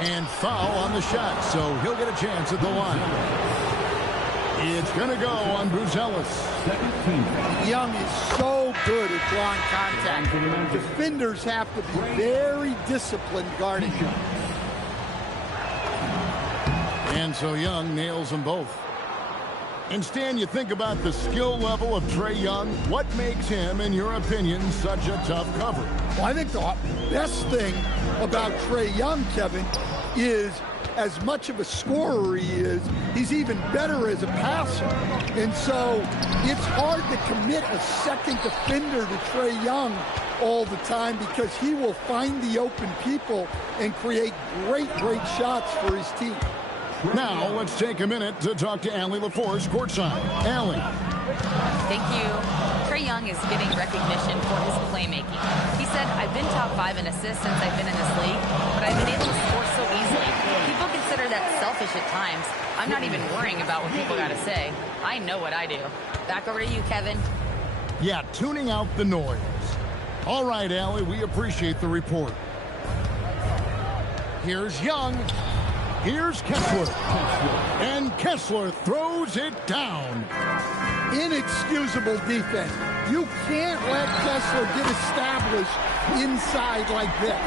And foul on the shot, so he'll get a chance at the line. It's going to go on Bruce Ellis. Young is so good at drawing contact. Defenders have to be very disciplined guarding him. And so Young nails them both. And Stan, you think about the skill level of Trae Young. What makes him, in your opinion, such a tough cover? Well, I think the best thing about Trae Young, Kevin, is as much of a scorer he is, he's even better as a passer. And so it's hard to commit a second defender to Trae Young all the time because he will find the open people and create great shots for his team. Now, let's take a minute to talk to Allie LaForce courtside. Allie. Thank you. Trae Young is getting recognition for his playmaking. He said, I've been top 5 in assists since I've been in this league, but I've been able to score so easily. People consider that selfish at times. I'm not even worrying about what people got to say. I know what I do. Back over to you, Kevin. Yeah, tuning out the noise. All right, Allie, we appreciate the report. Here's Young. Here's Kessler. And Kessler throws it down. Inexcusable defense. You can't let Kessler get established inside like this.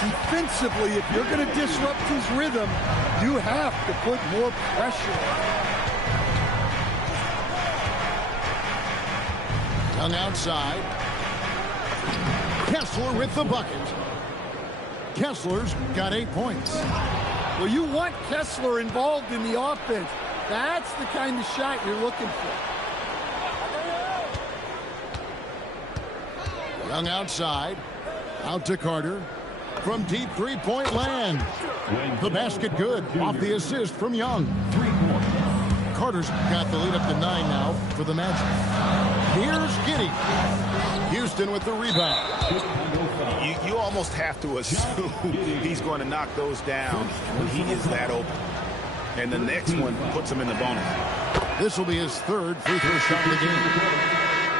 Defensively, if you're going to disrupt his rhythm, you have to put more pressure on. Young outside. Kessler with the bucket. Kessler's got 8 points. Well, you want Kessler involved in the offense. That's the kind of shot you're looking for. Young outside. Out to Carter. From deep three-point land. The basket good. Off the assist from Young. Carter's got the lead up to 9 now for the Magic. Here's Giddey. Houston with the rebound. You almost have to assume he's going to knock those down when he is that open. And the next one puts him in the bonus. This will be his 3rd free throw shot of the game.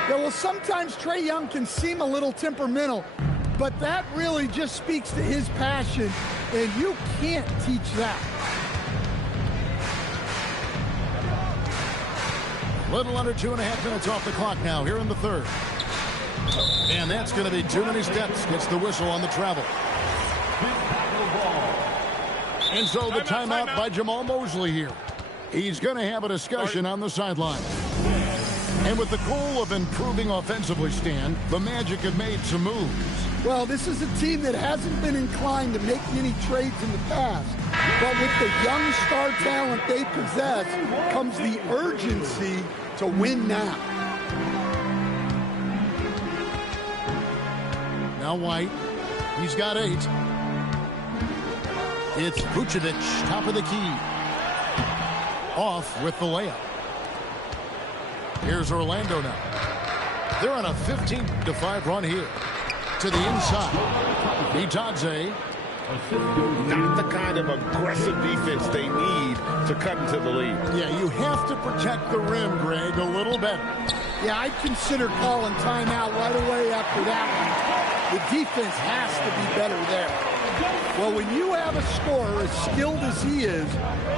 Yeah, well, sometimes Trae Young can seem a little temperamental, but that really just speaks to his passion, and you can't teach that. Little under 2.5 minutes off the clock now here in the 3rd. And that's going to be too many steps. Gets the whistle on the travel. And so the timeout by Jamal Mosley here. He's going to have a discussion on the sideline. And with the goal of improving offensively, Stan, the Magic have made some moves. Well, this is a team that hasn't been inclined to make many trades in the past. But with the young star talent they possess comes the urgency to win now. Now White. He's got 8. It's Vucevic, top of the key. Off with the layup. Here's Orlando now. They're on a 15-5 run here. To the inside. Itadze. Not the kind of aggressive defense they need to cut into the lead. Yeah, you have to protect the rim, Greg, a little better. Yeah, I'd consider calling timeout right away after that one. The defense has to be better there. Well, when you have a scorer as skilled as he is,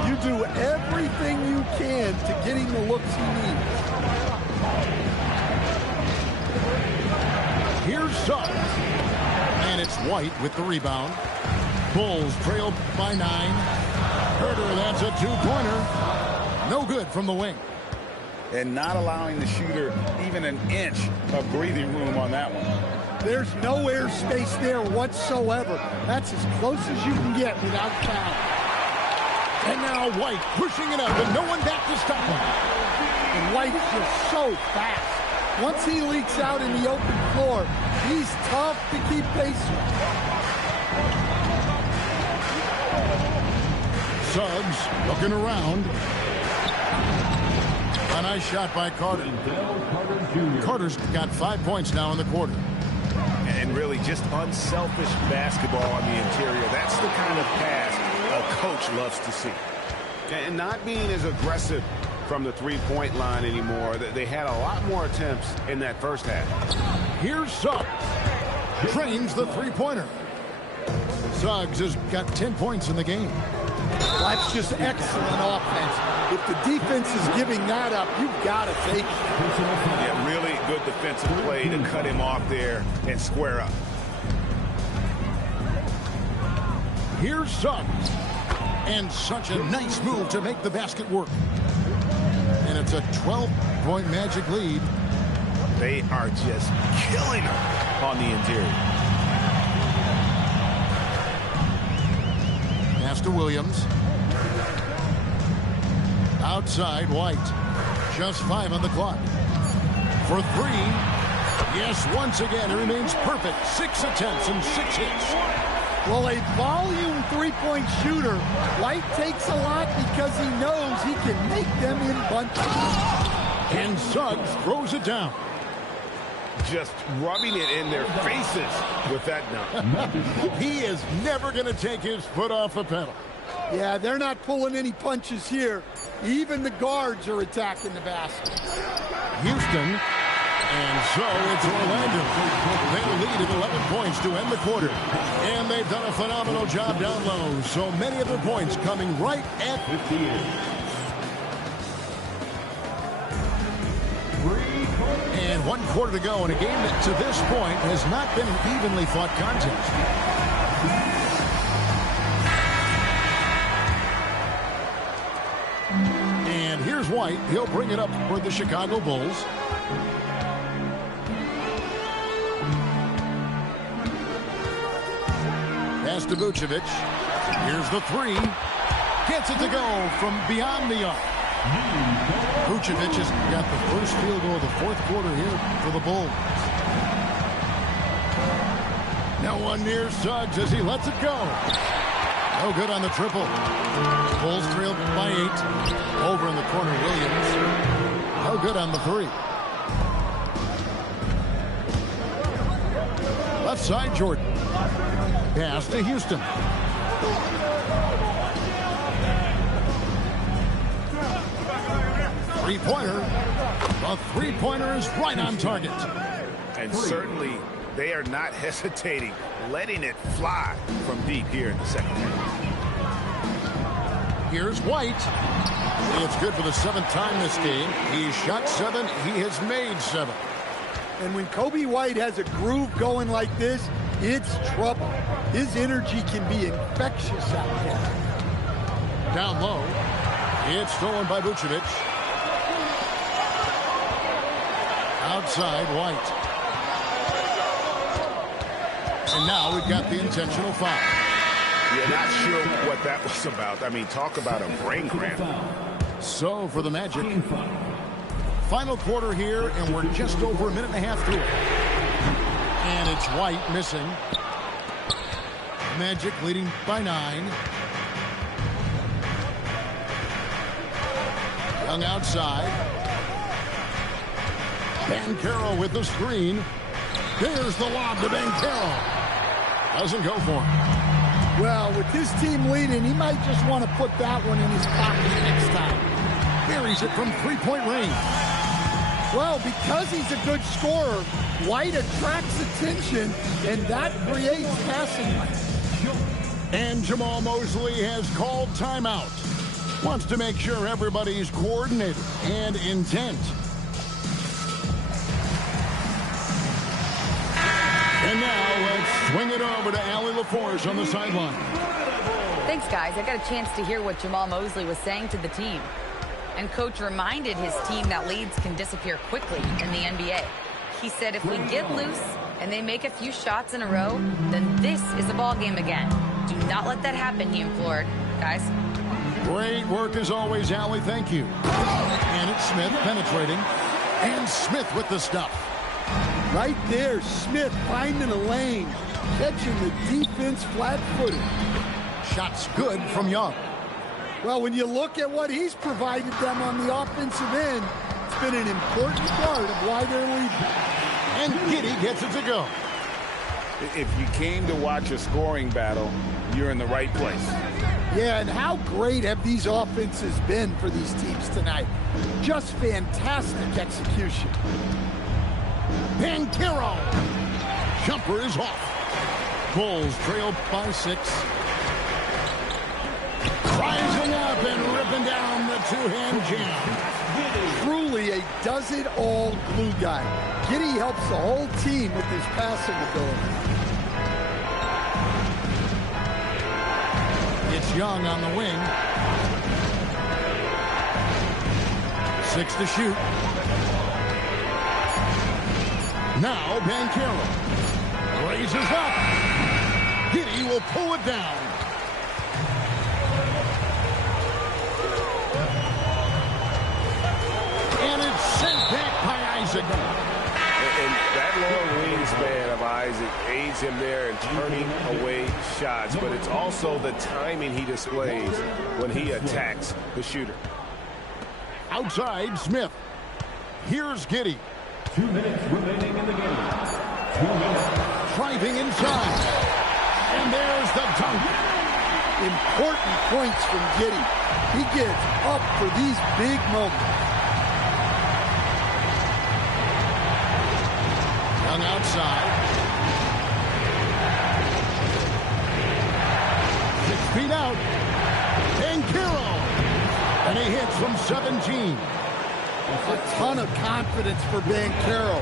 you do everything you can to get him the looks he needs. Here's Suggs. And it's White with the rebound. Bulls trail by 9. Herter, that's a 2-pointer. No good from the wing. And not allowing the shooter even an inch of breathing room on that one. There's no air space there whatsoever. That's as close as you can get without foul. And now White pushing it up, and no one back to stop him. And White is just so fast. Once he leaks out in the open floor, he's tough to keep pace with. Suggs looking around. A nice shot by Carter. Carter's got 5 points now in the quarter. And really just unselfish basketball on the interior. That's the kind of pass a coach loves to see. And not being as aggressive from the three-point line anymore. They had a lot more attempts in that first half. Here's Suggs. Trains the three-pointer. Suggs has got 10 points in the game. That's just excellent offense. If the defense is giving that up, you've got to take it. Yeah, really good defensive play to cut him off there and square up. Here's Suggs. And such a nice move to make the basket work. And it's a 12-point Magic lead. They are just killing her on the interior. Pass to Williams. Outside, White. Just 5 on the clock. For 3. Yes, once again, it remains perfect. 6 attempts and 6 hits. Well, a volume three-point shooter, White takes a lot because he knows he can make them in bunches. And Suggs throws it down. Just rubbing it in their faces with that dunk. He is never going to take his foot off the pedal. Yeah, they're not pulling any punches here. Even the guards are attacking the basket. Houston. And so it's Orlando. They lead at 11 points to end the quarter. And they've done a phenomenal job down low. So many of their points coming right at 50. And 1 quarter to go in a game that to this point has not been an evenly fought contest. And here's White. He'll bring it up for the Chicago Bulls. Pass to Vucevic. Here's the 3. Gets it to go from beyond the arc. Vucevic has got the first field goal of the 4th quarter here for the Bulls. Now one near Suggs as he lets it go. No good on the triple. Bulls trailed by 8. Over in the corner, Williams. No good on the 3. Left side, Jordan. Pass to Houston. Three-pointer. The three-pointer is right on target. And certainly they are not hesitating, letting it fly from deep here in the second half. Here's White. It's good for the 7th time this game. He's shot 7. He has made 7. And when Kobe White has a groove going like this, it's trouble. His energy can be infectious out there. Down low. It's stolen by Vucevic. Outside, White. And now we've got the intentional foul. You're not sure what that was about. I mean, talk about a brain cramp. So for the Magic. Final quarter here, and we're just over a minute and a half through it. And it's White missing. Magic leading by 9. Young outside. Banchero with the screen. There's the lob to Banchero. Doesn't go for him. Well, with this team leading, he might just want to put that one in his pocket next time. Buries it from three-point range. Well, because he's a good scorer, White attracts attention, and that creates passing lanes. And Jamal Mosley has called timeout. Wants to make sure everybody's coordinated and intent. And now let's swing it over to Allie LaForce on the sideline. Thanks, guys. I got a chance to hear what Jamal Mosley was saying to the team. And Coach reminded his team that leads can disappear quickly in the NBA. He said if we get loose and they make a few shots in a row, then this is a ball game again. Do not let that happen, he implored. Guys. Great work as always, Allie. Thank you. And it's Smith penetrating. And Smith with the stuff. Right there, Smith finding a lane, catching the defense flat-footed. Shots good from Young. Well, when you look at what he's provided them on the offensive end, been an important part of why they're leading. And Giddey gets it to go. If you came to watch a scoring battle, you're in the right place. Yeah, and how great have these offenses been for these teams tonight? Just fantastic execution. Banchero. Jumper is off. Bulls trail by 6. Rising up and ripping down the two-hand jam. Truly a does-it-all glue guy. Giddey helps the whole team with his passing ability. It's Young on the wing. 6 to shoot. Now Banchero raises up. Giddey will pull it down. And it's sent back by Isaac. And that long wingspan of Isaac aids him there in turning away shots, but it's also the timing he displays when he attacks the shooter. Outside, Smith. Here's Giddey. 2 minutes remaining in the game. 2 minutes. Driving inside. And there's the dunk. Important points from Giddey. He gets up for these big moments. Young outside. 6 feet out. Banchero. And he hits from 17. A ton of confidence for Banchero.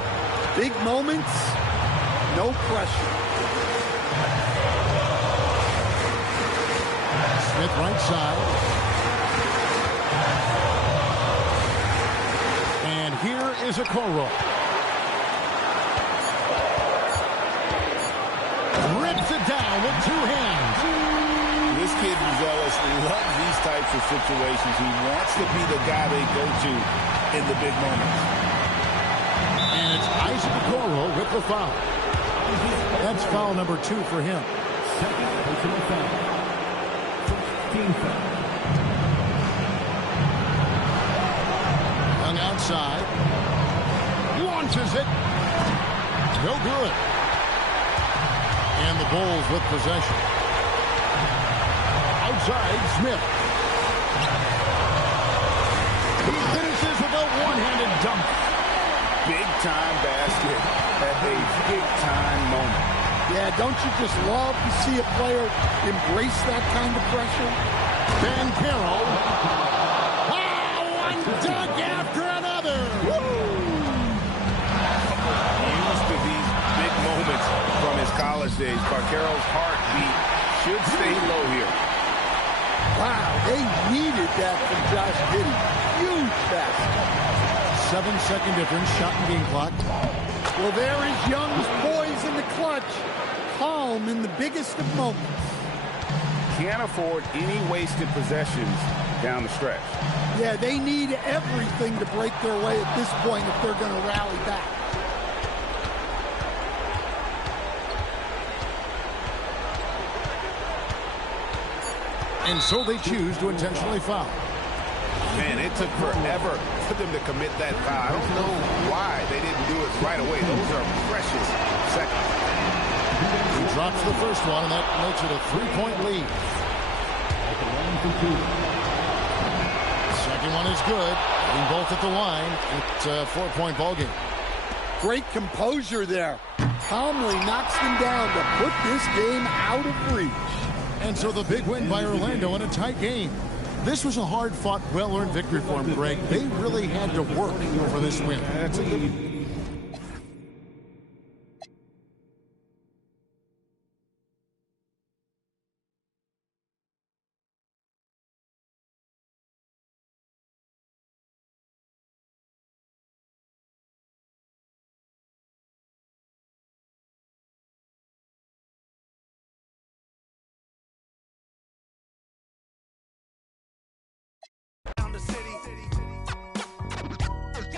Big moments, no pressure. Smith right side. And here is Okoro. Rips it down with 2 hands. This kid, Zealous, loves these types of situations. He wants to be the guy they go to in the big moments. And it's Isaac Okoro with the foul. That's foul number 2 for him. Second personal foul. Team foul. Young outside. Launches it. No good. And the Bulls with possession. Outside, Smith. He finishes with a one-handed dunk. Big-time basket at a big-time moment. Yeah, don't you just love to see a player embrace that kind of pressure? Banchero. Oh, one dunk after another. Used to these big moments from his college days. Banchero's heartbeat should stay low here. Wow, they needed that from Josh Giddey. Huge basket. 7-second difference, shot and game clock. Well, there is Young's poise in the clutch. Calm in the biggest of moments. Can't afford any wasted possessions down the stretch. Yeah, they need everything to break their way at this point if they're going to rally back. And so they choose to intentionally foul. Man, it took forever for them to commit that foul. I don't know why they didn't do it right away. Those are precious seconds. He drops the first one, and that makes it a 3-point lead. Second one is good. Getting both at the line. It's a 4-point ball game. Great composure there. Calmly knocks them down to put this game out of reach. And so the big win by Orlando in a tight game. This was a hard-fought, well-earned victory for them, Greg. They really had to work for this win. That's a good